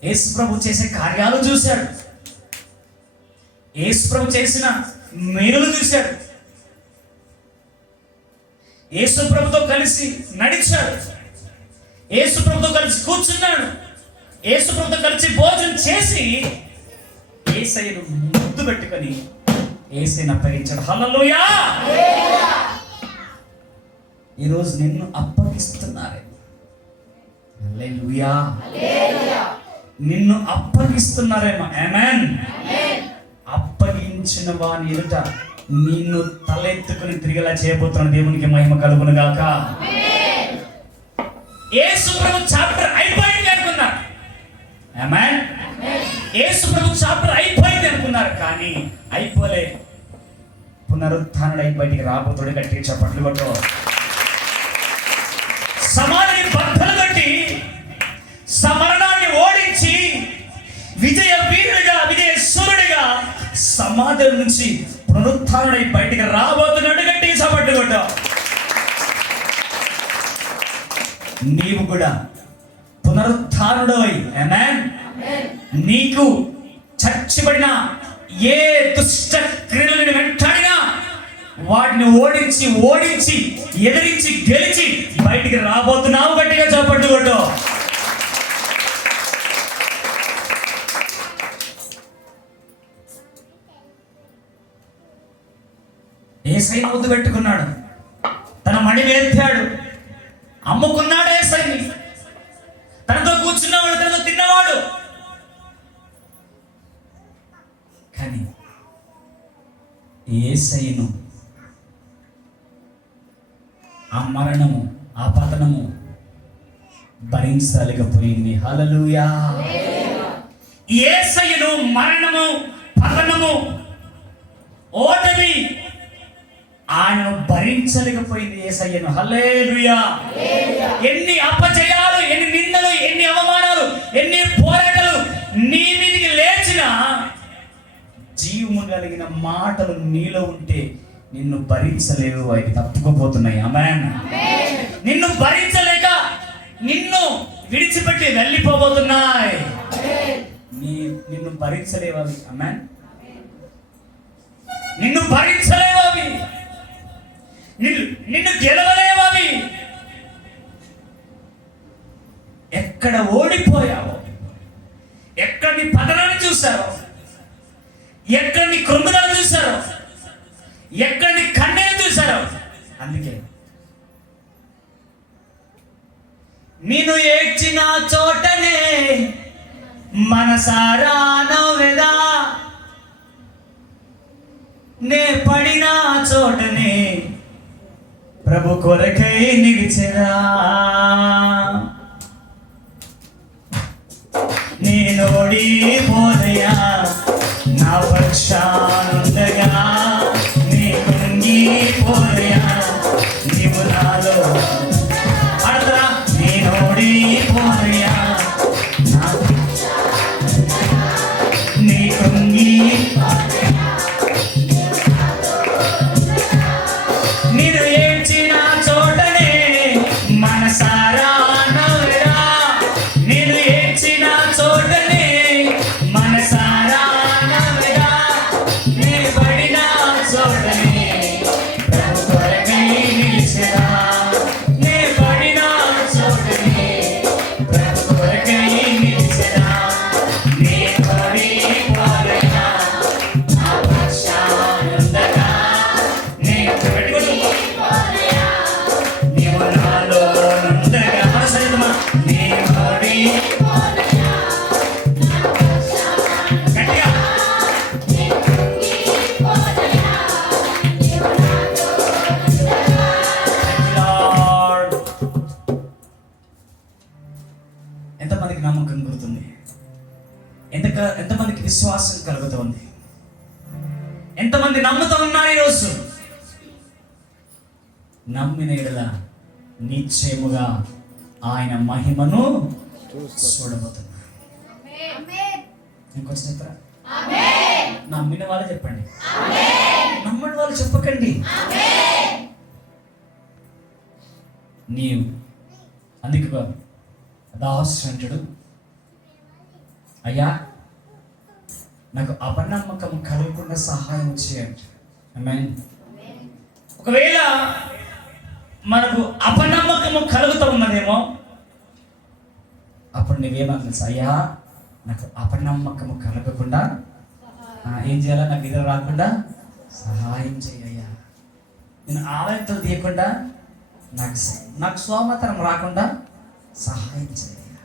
యేసుప్రభు చేసే కార్యాలు చూశాడు. యేసుప్రభు చేసిన మేలులు చూశాడు. యేసుప్రభుతో కలిసి నడిచాడు. యేసుప్రభుతో కలిసి కూర్చున్నాడు. యేసుప్రభుతో కలిసి భోజనం చేసి యేసయ్యను ముద్దు పెట్టుకొని యేసయ్యను అప్పగించాడు. హల్లెలూయా! ఈరోజు నిన్ను అప్పగిస్తున్నారు. హల్లెలూయా! నిన్ను అప్పగిస్తున్నారేమో. ఆమేన్. అప్పగించిన వాని ఎదుట నిన్ను తలెత్తుకుని తిరిగేలా చేయబోతున్న దేవునికి మహిమ కలుగును గాక. యేసు ప్రభు చాప్టర్ అయిపోయింది అనుకున్నారు. ఆమేన్. యేసు ప్రభు చాప్టర్ అయిపోయింది అనుకున్నారు, కానీ అయిపోలే. పునరుత్థానుడై బయటికి రాబోతుడు. గట్టిగా చప్పట్లు కొట్టు. సమాధిని బద్దలు కొట్టి సమరణాన్ని ఓడించి విజయ వీరుడిగా, విజయ సూర్యుడిగా సమాధుల నుంచి పునరుత్థానుడై బయటికి రాబోతున్నాడు. గట్టిగా చప్పట్లు కొట్టు. నీవు కూడా పునరుత్థానుడై, ఆమేన్, నీకు చచ్చిపడిన ఏ దుష్ట క్రియలను వెంటాడినా వాటిని ఓడించి ఎదిరించి గెలిచి బయటికి రాబోతున్నావు. గట్టిగా చప్పట్లు కొట్టు. యేసయ్యను ముద్దు పెట్టుకున్నాడు. తన మడి వేర్చాడు. అమ్ముకున్నాడు యేసయ్యని. తనతో కూర్చున్నవాడు, తనతో తిన్నవాడు. కానీ యేసయ్యను ఆ మరణము, ఆ పతనము భరించలేకపోయింది. హల్లెలూయా! యేసయ్యను మరణము, పతనము, ఓటమి ఆయనను భరించలేకపోయింది. యేసయ్యను. హల్లెలూయా! ఎన్ని అపజయాలు, ఎన్ని నిందలు, ఎన్ని అవమానాలు, ఎన్ని పోరాటాలు నీ మీదికి లేచినా జీవము కలిగిన మాటలు నీలో ఉంటే నిన్ను భరించలేవు. అవి తప్పుకుపోతున్నాయి. ఆమేన్. నిన్ను భరించలేక నిన్ను విడిచిపెట్టి వెళ్ళిపోబోతున్నాయి. నిన్ను భరించలేవు అవి. ఆమేన్. నిన్ను భరించలేవు అవి. నిన్ను గెలవలేవు అవి. ఎక్కడ ఓడిపోయావో, ఎక్కడ నీ పతనాన్ని చూశారో, ఎక్కడ నీ కృంగుదలను చూశారో, ఎక్కడ నీ కన్నీరు చూశారో, అందుకే నేను ఏడ్చిన చోటనే మనసారా నవ్వెదా, నే పడిన చోటనే ప్రభు కొరకై నిలిచెదా, నేను ఓడిపోదయా నా పక్షానుండగా, నీ కుంగిపోదయా నీవు నాలో అర్థా, నేను ఓడిపోదయా నీ కుంగి నేను ఏడ్చిన చోటనే మనసారా నవ్వెదా, నేను ఏడ్చిన చోటనే మనసారా నవ్వెదా, నే పడిన చోటనే ప్రభు కొరకై నిలిచెదా, ఎంతమందికి విశ్వాసం కలుగుతుంది? ఎంతమంది నమ్ముతూ ఉన్నారు ఈరోజు? నమ్మిన ఎడల నిశ్చయముగా ఆయన మహిమను చూడబోతున్నారు. ఇంకొంచెం చెప్తారా? నమ్మిన వాళ్ళు చెప్పండి, నమ్మని వాళ్ళు చెప్పకండి. నీవు అందుకు దాసుడు, అయ్యా నాకు అపనమ్మకం కలగకుండా సహాయం చేయండి. ఆమేన్. ఒకవేళ మనకు అపనమ్మకము కలుగుతూ ఉన్నదేమో, అప్పుడు నువ్వేమన్నా అయ్యా నాకు అపనమ్మకము కలగకుండా ఏం చేయాలా? నాకు నిద్ర రాకుండా సహాయం చేయయ్యా. నేను ఆలయంతో తీయకుండా నాకు సోమతనం రాకుండా సహాయం చేయయ్యా.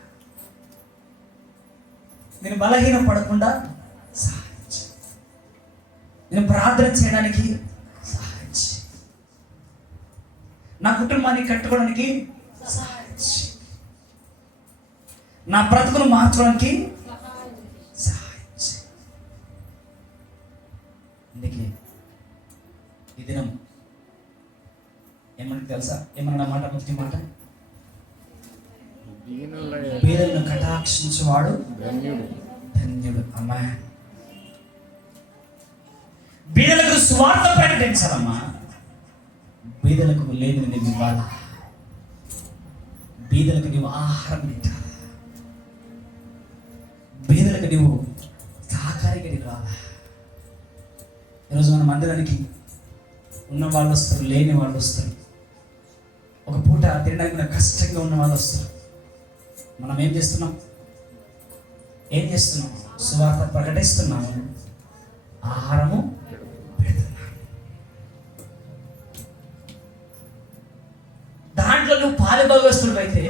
నేను బలహీన పడకుండా సహాయం చేయ. నేను ప్రార్థన చేయడానికి సహాయం చేయ. నా కుటుంబాన్ని కట్టుకోవడానికి సహాయం చేయ. నా బ్రతుకును మార్చడానికి సహాయం చేయ. అందుకే ఈ దినం ఏమని తెలుసా? ఏమన్నా మాట, మొదటి మాట, బీదలను కటాక్షించువాడు ధన్యుడు. అమ్మా, బీదలకు స్వార్థ ప్రకటించాలమ్మా. బీదలకు లేని నువ్వు ఇవ్వాలా, బీదలకు నువ్వు ఆహారం పెట్టాలి, బీదలకు నువ్వు సహకారిగా ఇవ్వాలా. ఈరోజు మన మందిరానికి ఉన్న వాళ్ళు వస్తారు, లేని వాళ్ళు వస్తారు, ఒక పూట తినడానికి మనకు కష్టంగా ఉన్న వాళ్ళు వస్తారు. మనం ఏం చేస్తున్నాం? సువార్త ప్రకటిస్తున్నాము, ఆహారము పెడుతున్నాము. దాంట్లో నువ్వు పాలుభాగస్తుడు అయితే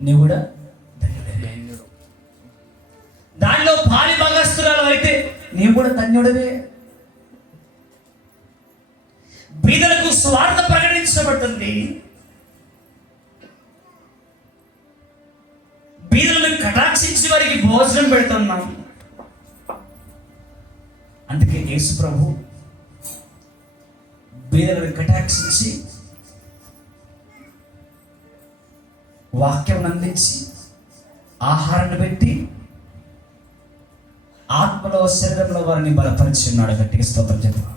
నువ్వు కూడా ధన్యుడవే. దానిలో పాలుభాగస్తురాలు అయితే నీవు కూడా ధన్యుడవే. బీదలకు స్వార్థ ప్రకటించబడుతుంది, బీదలను కటాక్షించి వారికి భోజనం పెడుతున్నాం. అందుకే యేసు ప్రభు బీదలను కటాక్షించి వాక్యం అందించి ఆహారాన్ని పెట్టి ఆత్మలో శరీరంలో వారిని బలపరిచి ఉన్నాడు. గట్టిగా స్తోత్రం చెప్తాం.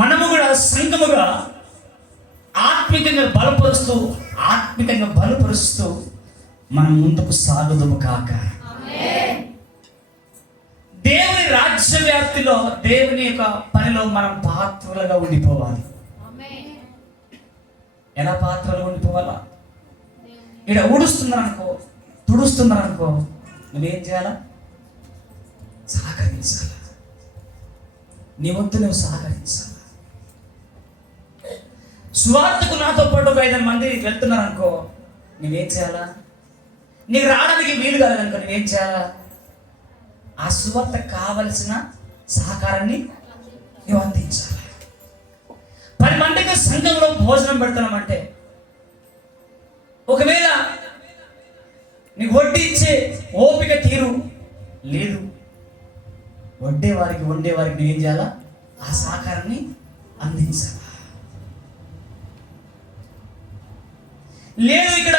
మనము కూడా సంఘముగా ఆత్మికంగా బలపరుస్తూ మనం ముందుకు సాగుదుము కాక. దేవుని రాజ్య వ్యాప్తిలో, దేవుని యొక్క పనిలో మనం పాత్రలుగా ఉండిపోవాలి. ఎలా పాత్రలుగా ఉండిపోవాలా? ఇక్కడ ఊడుస్తున్నారనుకో, తుడుస్తున్నారనుకో, నువ్వేం చేయాలా? సహకరించాలా. నీ వద్దు నువ్వు సహకరించాలా. సువార్తకు నాతో పాటు ఒక 5 మంది వెళ్తున్నారు అనుకో, నువ్వేం చేయాలా? నీకు రావడానికి వీలు కాదనుకో, నువ్వేం చేయాలా? ఆ సువార్తకు కావలసిన సహకారాన్ని నువ్వు అందించాలి. 10 మందికి సంఘంలో భోజనం పెడుతున్నామంటే, ఒకవేళ నీకు వడ్డీ ఇచ్చే ఓపిక తీరు లేదు, వండేవారికి నువ్వేం చేయాలా? ఆ సహకారాన్ని అందించాలి. లేదు, ఇక్కడ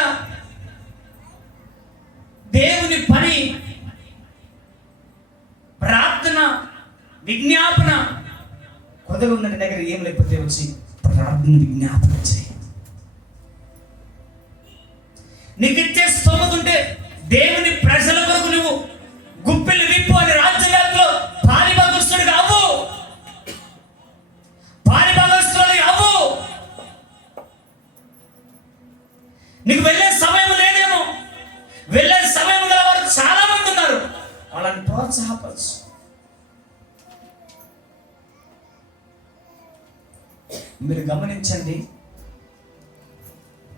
దేవుని పని, ప్రార్థన, విజ్ఞాపన కొద్దిగా ఉన్న దగ్గర ఏం లేకపోతే వచ్చి ప్రార్థన విజ్ఞాపన చేయి. నీకు ఇచ్చే స్తోమత ఉంటే దేవుని ప్రజల కొరకు నువ్వు గుప్పిలు విప్పు అని రాజ్యవ్యాప్తిలో పాలిభాగస్తుడు కావు, పాలిభాగస్తుడు కావు. నీకు వెళ్ళే సమయం లేదేమో, వెళ్ళే సమయం గల వారు చాలా మంది ఉన్నారు, వాళ్ళని ప్రోత్సాహపరచు. మీరు గమనించండి,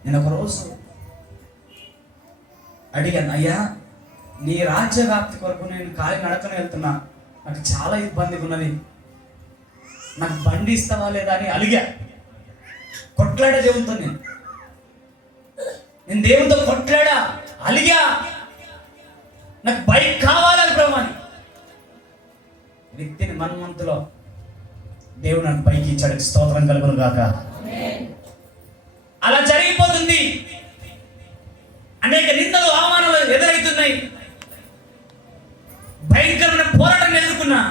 నేను ఒకరోజు అడిగాను, అయ్యా నీ రాజ్య వ్యాప్తి కొరకు నేను కాలి నడకనే వెళ్తున్నా, నాకు చాలా ఇబ్బందిగా ఉన్నది, నాకు బండి ఇస్తావా లేదా అని అలిగా. కొట్లాడా దేవునితో, నేను దేవునితో కొట్లాడా, అలిగా. నాకు బైక్ కావాలి ప్రభు అని. వ్యక్తిని మన్మంతులో దేవుడు నాకు బైక్ ఇచ్చాడు, స్తోత్రం కలుగును గాక. అలా జరిగిపోతుంది. అనేక నిందలు అవమానాలు ఎదురవుతున్నాయి. భయంకరమైన పోరాటం ఎదుర్కొన్నా.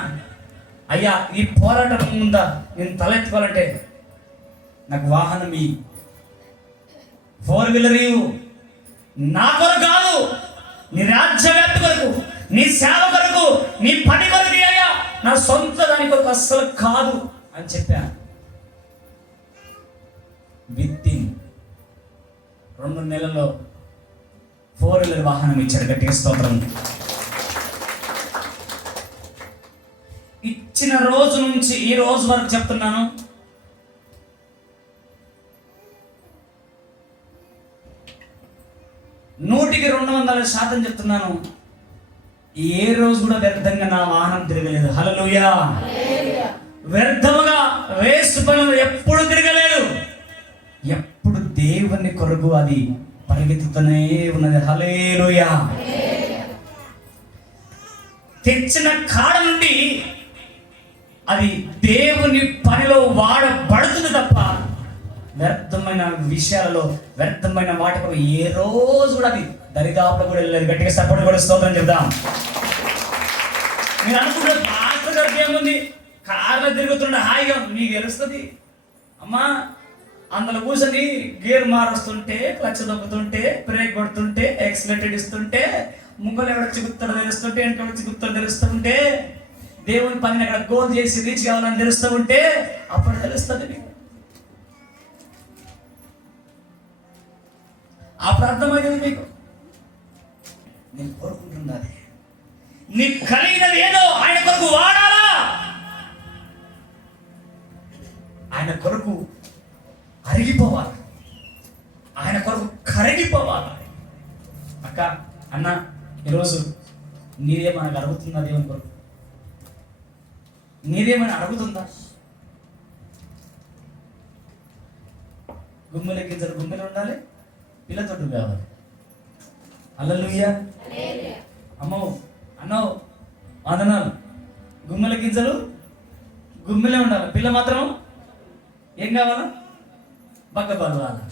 అయ్యా, ఈ పోరాటం ముందా నేను తలెత్తుకోవాలంటే నాకు వాహనం ఈ 4-వీలర్ నా కొరకు కాదు, నీ రాజ్య వ్యాప్తి కొరకు, నీ సేవ కొరకు, నీ పని కొరకు అయ్యా, నా సొంత దాని కొరకు అస్సలు కాదు అని చెప్పా. విత్తిన్ 2 నెలల్లో 4-వీలర్ వాహనం ఇచ్చాడు. గట్టిగా స్తోత్రం. ఇచ్చిన రోజు నుంచి ఈ రోజు వరకు చెప్తున్నాను, నూటికి 200% చెప్తున్నాను, ఏ రోజు కూడా వ్యర్థంగా నా వాహనం తిరగలేదు. హల్లెలూయా. వ్యర్థముగా వేస్ట్ పనులు ఎప్పుడు తిరగలేదు. ఎప్పుడు దేవుని కొరకు అది పరిగెత్తుతూనే ఉన్నది. హల్లెలూయా. తెచ్చిన కాడ నుండి అది దేవుని పనిలో వాడబడుతుంది తప్ప వ్యర్థమైన విషయాలలో, వ్యర్థమైన వాటిలో ఏ రోజు కూడా అది దరిదాపులో కూడా వెళ్ళలేదు. గట్టిగా సపోర్ట్ కూడా స్తోత్రం చెప్దాం. మీరు అనుకుంటే పాస్టర్ గారికి ఏముంది, కార్లో తిరుగుతుండే హాయిగా, మీకు తెలుస్తుంది అమ్మా. అందులో కూర్చొని గేర్ మారుస్తుంటే, క్లచ్ దొక్కుతుంటే, బ్రేక్ కొడుతుంటే, యాక్సిలేటర్ ఇస్తుంటే, ముక్కలు ఎవడ చిగుతాడో తెలుస్తుంటే, వెనక చిగుతాడో తెలుస్తుంటే, దేవుని పనిని అక్కడ గోల్ చేసి రీచ్ కావాలని తెలుస్తూ ఉంటే అప్పుడు తెలుస్తుంది మీకు. అప్పుడు అర్థమవుతుంది మీకు. నేను కోరుకుంటున్నది, నీకు కలిగినది ఏదో ఆయన కొరకు వాడాలా, ఆయన కొరకు అరిగిపోవాలి, ఆయన కొరకు కరిగిపోవాలి. అక్క, అన్న, ఈరోజు నీదేమైనా అడుగుతుందా? దేవుని కొరకు నీదేమైనా అడుగుతుందా? గుమ్మెల గింజలు గుమ్మెలు ఉండాలి, పిల్లతోటి కావాలి. హల్లెలూయా. అమ్మో, అన్నో, వందనాలు. గుమ్మెల గింజలు గుమ్మెలే ఉండాలి, పిల్ల మాత్రం ఏం కావాలా? బక్క బలవాలా.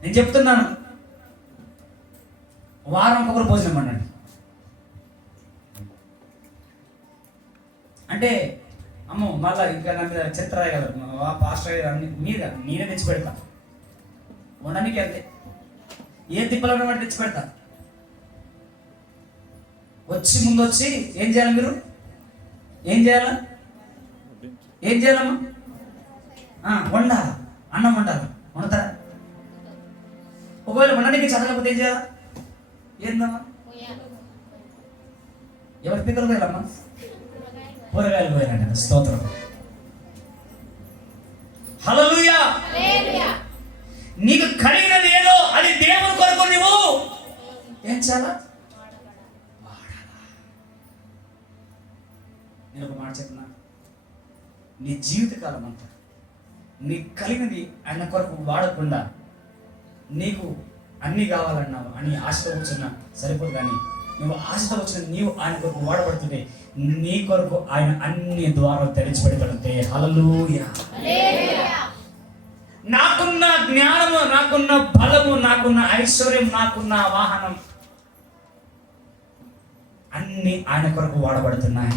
నేను చెప్తున్నాను, వారం ఒకరు భోజనం అనండి. అంటే అమ్మో, మళ్ళీ ఇంకా నా మీద చరిత్ర రాయగలరు, పాస్టర్ అన్ని నేనే తెచ్చి పెడతా. ఉండడానికి అంతే, ఏ తిప్పలో వాటి తెచ్చి పెడతా. ముందు వచ్చి ఏం చేయాలి? మీరు ఏం చేయాలా? ఏం చేయాలమ్మా? వండాలి, అన్నం వండాలి. వండుతారా? ఒకవేళ వండడానికి చదవకపోతే ఏం చేయాలా? ఏందమ్మా? ఎవరి పిక్కలు పోయాలమ్మా? కూరగాయలు పోయాలంట. స్తోత్రం. హల్లెలూయా. నీకు కలిగినది ఏదో అది దేవుని కొరకు నువ్వు ఏం చేయాలా? నేను ఒక మాట చెప్తున్నా, నీ జీవితకాలం అంతా నీకు కలిగినది ఆయన కొరకు వాడకుండా నీకు అన్నీ కావాలన్నావు అని ఆశతో కూర్చున్నా సరిపోదు. కానీ నువ్వు ఆశతో వచ్చిన నీవు ఆయన కొరకు వాడబడుతుంటే నీ కొరకు ఆయన అన్ని ద్వారాలు తెరిచి పెడతాడంటే. హల్లెలూయా. నాకున్న జ్ఞానము, నాకున్న బలము, నాకున్న ఐశ్వర్యం, నాకున్న వాహనం అన్ని ఆయన కొరకు వాడబడుతున్నాయి.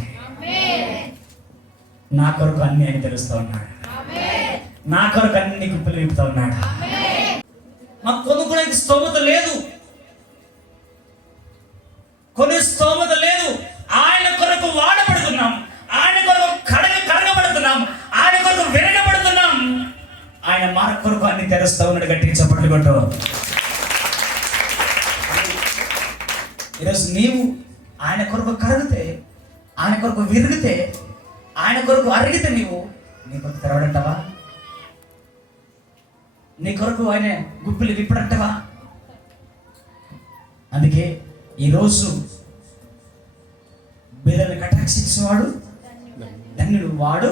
నా కొరకు అన్ని ఆయన తెలుస్తూ ఉన్నాడు. నా కొరకు అన్ని గుప్పలు విప్పుతూ ఉన్నాడు. మాకు కొనుక్కోడానికి స్తోమత లేదు, కొన్ని స్తోమత లేదు. ఆయన కొరకు వాడబడుతున్నాం, ఆయన కొరకు కడగబడుతున్నాం, ఆయన కొరకు విరగబడుతున్నాం. ఆయన మన కొరకు అన్ని తెరుస్తూ ఉన్నాడు. గట్టిగా చప్పట్లు కొట్టు. ఈరోజు నీవు ఆయన కొరకు కరిగితే, ఆయన కొరకు విరిగితే, ఆయన కొరకు అరిగితే నీవు నీ కొరకు తెరవడంటావా? నీ కొరకు ఆయన గుప్పిలు విప్పడంటావా? అందుకే ఈరోజు బీదలను కటాక్షించేవాడు ధన్యుడు, వాడు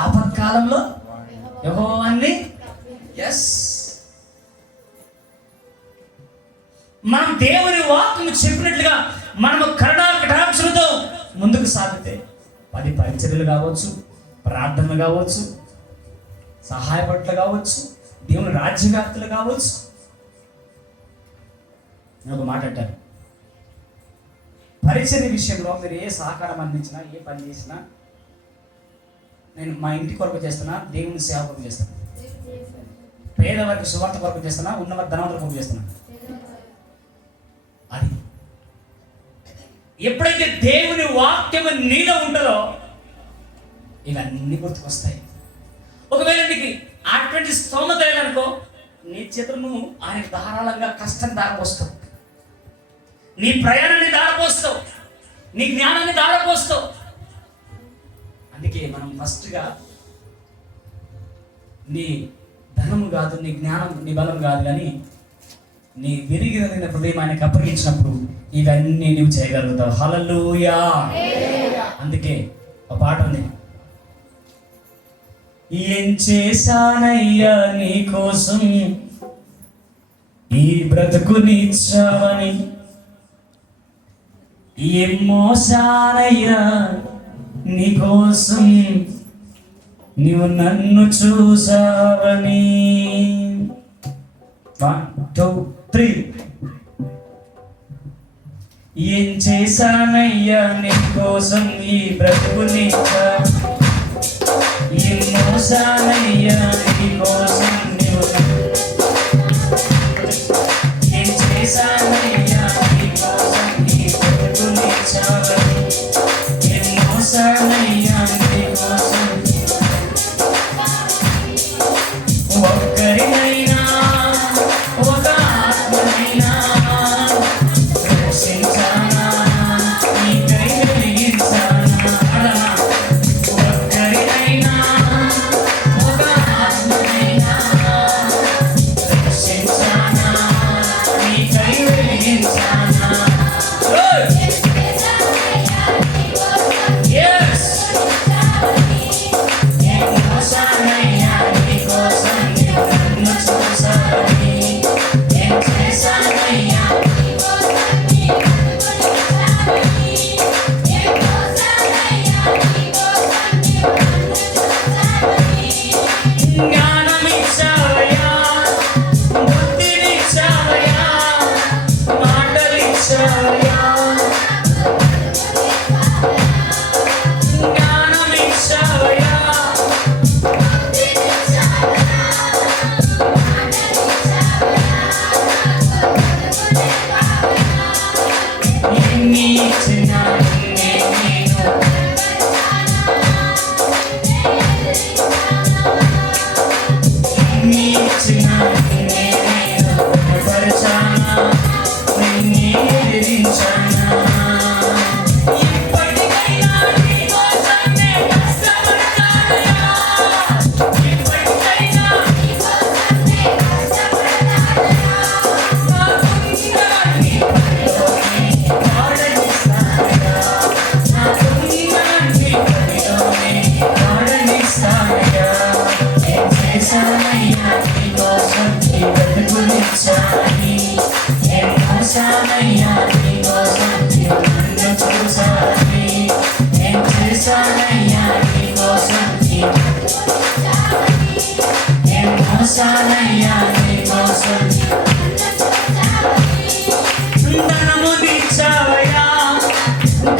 ఆపత్కాలంలో యెహోవాని మనం దేవుని వాక్యం చెప్పినట్లుగా మనము కటాక్షలతో ముందుకు సాగితే అది పరిచర్యలు కావచ్చు, ప్రార్థనలు కావచ్చు, సహాయపట్లు కావచ్చు, దేవుని రాజ్యవ్యాప్తులు కావచ్చు. నేను ఒక మాట అంటాను, పరిచర్య విషయంలో మీరు ఏ సహకారం అందించినా, ఏ పని చేసినా, నేను మా ఇంటి కొరకు చేస్తున్నా, దేవుని సేవ కొరకు చేస్తాను, పేదవారికి సువార్త కొరకు చేస్తున్నా, ఉన్నవారి ధనవంతుల కొరకు చేస్తున్నా. అది ఎప్పుడైతే దేవుని వాక్యము నీలో ఉంటుందో ఇవన్నీ గుర్తుకొస్తాయి. ఒకవేళ నీకు అటువంటి స్తోమత లేదనుకో, నీ చేతులు నువ్వు ఆయన ధారాళంగా కష్టం దారపోస్తావు, నీ ప్రయాణాన్ని దారపోస్తావు, నీ జ్ఞానాన్ని దారపోస్తావు. అందుకే మనం ఫస్ట్గా నీ ధనము కాదు, నీ జ్ఞానం, నీ బలం కాదు, కానీ నీ విరిగిన హృదయం ఆయనకు అప్పగించినప్పుడు ఇవన్నీ నువ్వు చేయగలుగుతావు. హల్లెలూయా. అందుకే ఒక పాట ఉంది, ఏం చేశానయ్యా నీ కోసం ఈ బ్రతుకునిచ్చావని, ఏం మోసానయ్యా నీ కోసం నీవు నన్ను చూసావని. 1 2 3. ఏం చేశానయ్యా నీ కోసం ఈ బ్రతుకునిచ్చా, ఏం మోసానయ్యా నీ కోసం నీవు, ఏం చేశానయ్యా నీ కోసం ఈ బ్రతుకునిచ్చావని, ఏం మోసానయ్యా నీ కోసం. ఒక్కరినైనా ఒక ఆత్మనైనా రక్షించానా, నీకై వెలిగించానా. ఒక్కరినైనా ఒక ఆత్మనైనా రక్షించానా, నీకై వెలిగించానా. Yes. ఏం మోసానయ్యా నీ కోసం నీవు నన్ను చూసావని, ఏం చేశానయ్యా జ్ఞానమిచ్చావయ్యా, బుద్ధినిచ్చావయ్యా, మాటలిచ్చావయ్యా, జ్ఞానమిచ్చావయ్యా, ఎన్ని ఇచ్చినా నేను ఎన్ని ఇచ్చినా నేను పరిచానా, నిన్నే ఎదిరించానా. ఇప్పటికైనా నీ కోసం నేను కష్టపడతానయ్యా, ఇప్పటికైనా నీ కోసం నేను కష్టపడతానయ్యా. నాకున్న నీ పనిలోనే వాడనిస్తానయ్యా, నాకున్న నీ పనిలోనే వాడనిస్తానయ్యా. ఏం చేశానయ్యా నీ కోసం ఈ బ్రతుకునిచ్చావని, ఏం మోసానయ్యా నీ కోసం నీవు నన్ను చూసావని, ఏం చేశానయ్యా నీ కోసం ఏం మోసానయ్యా నీ కోసం. ధనమునిచ్చావయ్యా,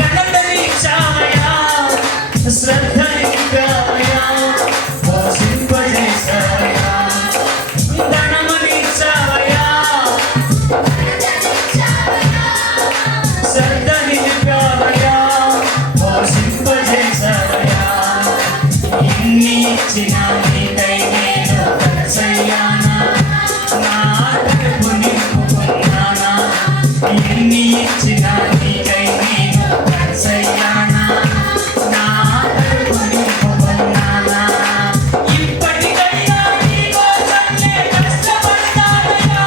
ఘనతనిచ్చావయ్యా, శ్రద్ధనిచ్చావయ్యా, పోషింపజేశావయ్యా. ధనమునిచ్చావయ్యా, శ్రద్ధనిచ్చావయ్యా, పోషింపజేశావయ్యా. ఎన్ని ఇచ్చినా నీకై నేను కనసయ్యానా, నా కడుపు నింపుకున్నానా. ఎన్ని ఇచ్చినా నీకై నేను కనసయ్యానా, నా కడుపు నింపుకున్నానా. ఇప్పటికైనా నీ కోసం నేను కష్టపడతానయ్యా,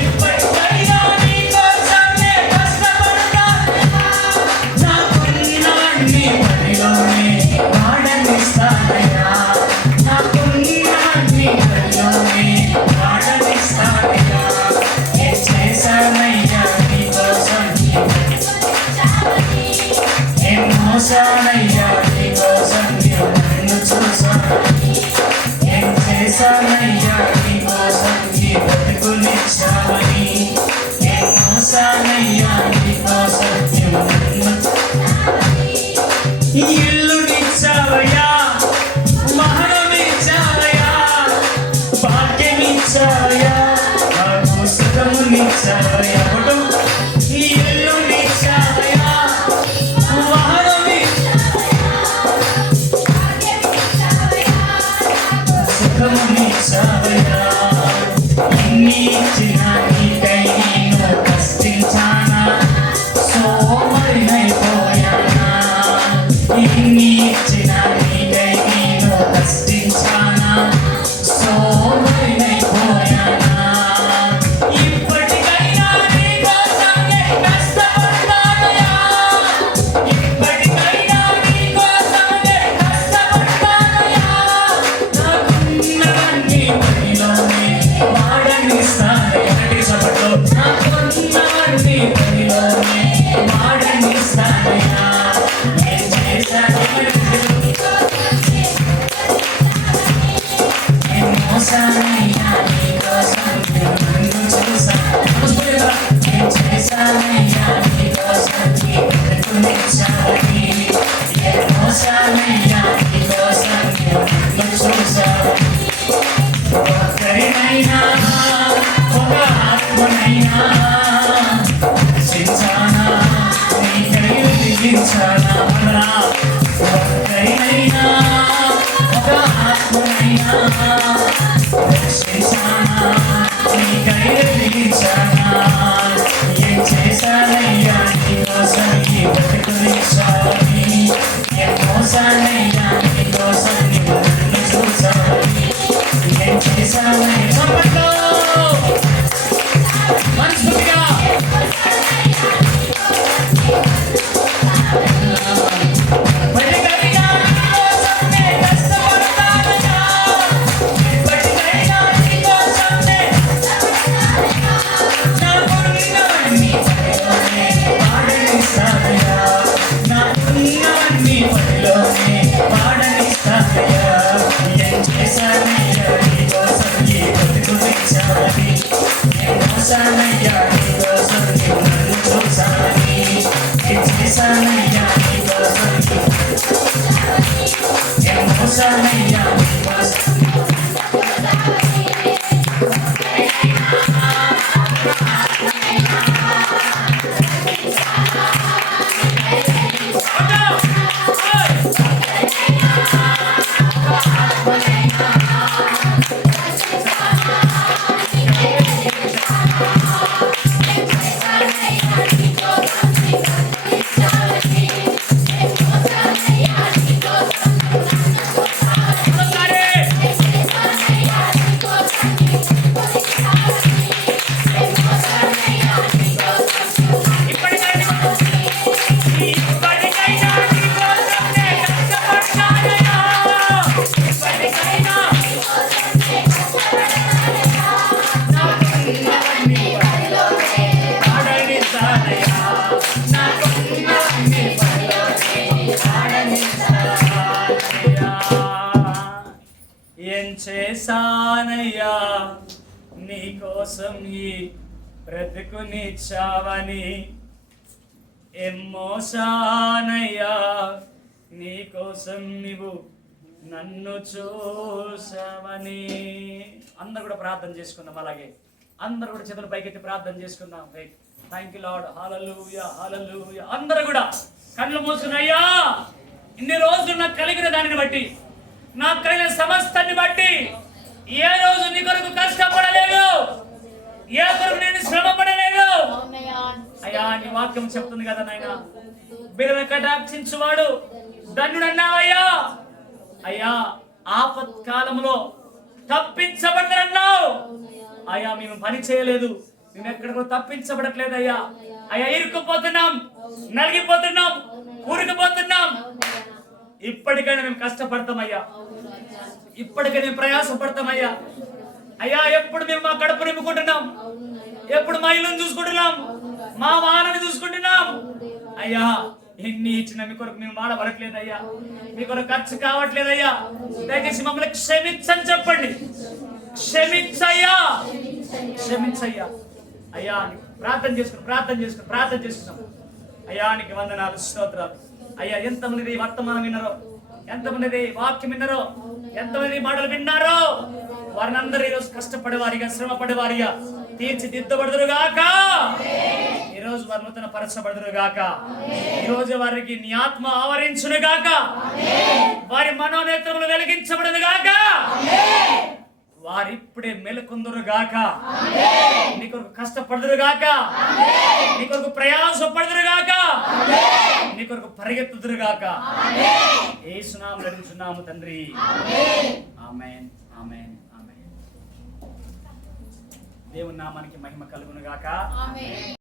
ఇప్పటికైనా నీ కోసం నేను కష్టపడతానయ్యా. నాకున్న నీ పనిలోనే వాడనిస్తానయ్యా, ఇచ్చావయ్యా, ఈ ఇల్లు ఇచ్చావయ్యా, వాహనం సుఖము ఇచ్చావయ్యా, ఇన్ని ఇచ్చిన నీకై నేను కష్టించానా, సోమరినైపోయానా, ఇన్ని ఇచ్చిన నీకై నేను కష్టించానా, సోమరినైపోయానా, ఇప్పటికైనా నీ కోసమే కష్టపడతానయ్యా, ఇప్పటికైనా నీ కోసమే కష్టపడతానయ్యా, నాకున్నవన్నీ పనిలోనే వాడనిస్తానయ్యా, చప్పట్లు, నాకున్నవన్నీ పనిలోనే వాడనిస్తానయ్యా, ఏం చేశాను మోసానయ్యా నీకోసం నన్ను చూసాను, ఏం చేశానయ్యా నీకోసం నీ బ్రతుకునిచ్చావని, ఏ మోసానయ్యా నీకోసం నన్ను చూసావని, ఒక్కరినైనా ఒక ఆత్మనైనా రక్షించానా, నీ కైలు దిగించానా, ఒక్కరినైనా ఒక ఆత్మనైనా రక్షించానా, నీ కైలు దిగించానా, ఏం చేశానయ్యా నీకోసం ఈ బ్రతుకునిచ్చావని, ఏ మోసానయ్యా నీకోసం నీవు నన్ను చూసావని, ఏం చేశానయ్యా చప్పట్లు మనస్ఫూర్తిగా ఇప్పటికైనా నీకోసమే కష్టపడతానయ్యా, ఇప్పటికైనా నీకోసమే నాకున్నవన్నీ పనిలోనే వాడనిస్తానయ్యా, నాకున్నవన్నీ పనిలోనే వాడనిస్తానయ్యా, ఏం చేశానయ్యా నీకోసం ఈ బ్రతుకునిచ్చావని, ఏం మోసానయ్యా నీకోసం నీవు నన్ను చూసావని, ఏం చేశానయ్యా నీకోసం ఏం మోసానయ్యా నీకోసం ఏం చేశానయ్యా నీకోసం ఈ బ్రతుకునిచ్చావని, ఏం మోసానయ్యా నీకోసం నీవు నన్ను చూసావని. అందరు కూడా ప్రార్థన చేసుకుందాం, అలాగే అందరు కూడా చేతులు పైకెత్తి ప్రార్థన చేసుకుందాం. థ్యాంక్ యూ లార్డ్, హల్లెలూయా హల్లెలూయా. అందరూ కూడా కళ్ళు మూసుకున్నయ్యా, ఇన్ని రోజులు నాకు కలిగిన దానిని బట్టి, నాకు కలిగిన సమస్తాన్ని బట్టి, ఏ రోజు నీ కొరకు కష్టపడలేదు, ఏ కొరకు నేను శ్రమ పడలేదు అయ్యా. నీ వాక్యం చెప్తుంది కదా నాయన, బిడ్డను కటాక్షించువాడు ధన్యుడన్నావయ్యా. అయ్యా ఆపత్కాలంలో తప్పించబడ్డారన్నావు అయ్యా. మేము పని చేయలేదు, మేము ఎక్కడికో తప్పించబడట్లేదు అయ్యా. అయ్యా ఇరుక్కుపోతున్నాం, నలిగిపోతున్నాం, ఊరికిపోతున్నాం. ఇప్పటికైనా మేము కష్టపడతామయ్యా, ఇప్పటికైనా మేము ప్రయాసపడతామయ్యా. అయ్యా ఎప్పుడు మేము మా కడుపు నింపుకుంటున్నాం, ఎప్పుడు మా ఇల్లును చూసుకుంటున్నాం, మా వాహనాన్ని చూసుకుంటున్నాం అయ్యా. ఎన్ని ఇచ్చినా మీ కొరకు మేము వాడబడట్లేదయ్యా, మీ కొరకు ఖర్చు కావట్లేదయ్యా. దయచేసి మమ్మల్ని క్షమించని చెప్పండి. క్షమించయ్యా, క్షమించయ్యా అయ్యా. ప్రార్థన చేసుకున్నాం అయ్యా. నీకు వందనాలు, స్తోత్రాలు అయ్యా. ఎంతమంది వర్తమానం విన్నారో, ఎంతమంది వాక్యం విన్నారో, ఎంతమంది మాటలు విన్నారో వారిని అందరూ ఈరోజు కష్టపడేవారిగా, శ్రమపడేవారిగా తీర్చిదిద్దబడుదురుగాక. ఈరోజు వారి నూతన పరచబడుదురుగాక. ఈరోజు వారికి నీ ఆత్మ ఆవరించునుగాక. వారి మనోనేత్రములు వెలిగించబడునుగాక. వారిప్పుడే మెలుకుందురుగాక. నీ కొరకు కష్టపడుదురుగాక. నీ కొరకు ప్రయాసపడుదురుగాక. నీ కొరకు పరిగెత్తుదురుగాక. యేసు నామములో అడుగుచున్నాము తండ్రి. ఆమేన్, ఆమేన్, ఆమేన్. దేవుని నామానికి మహిమ కలుగునుగాక.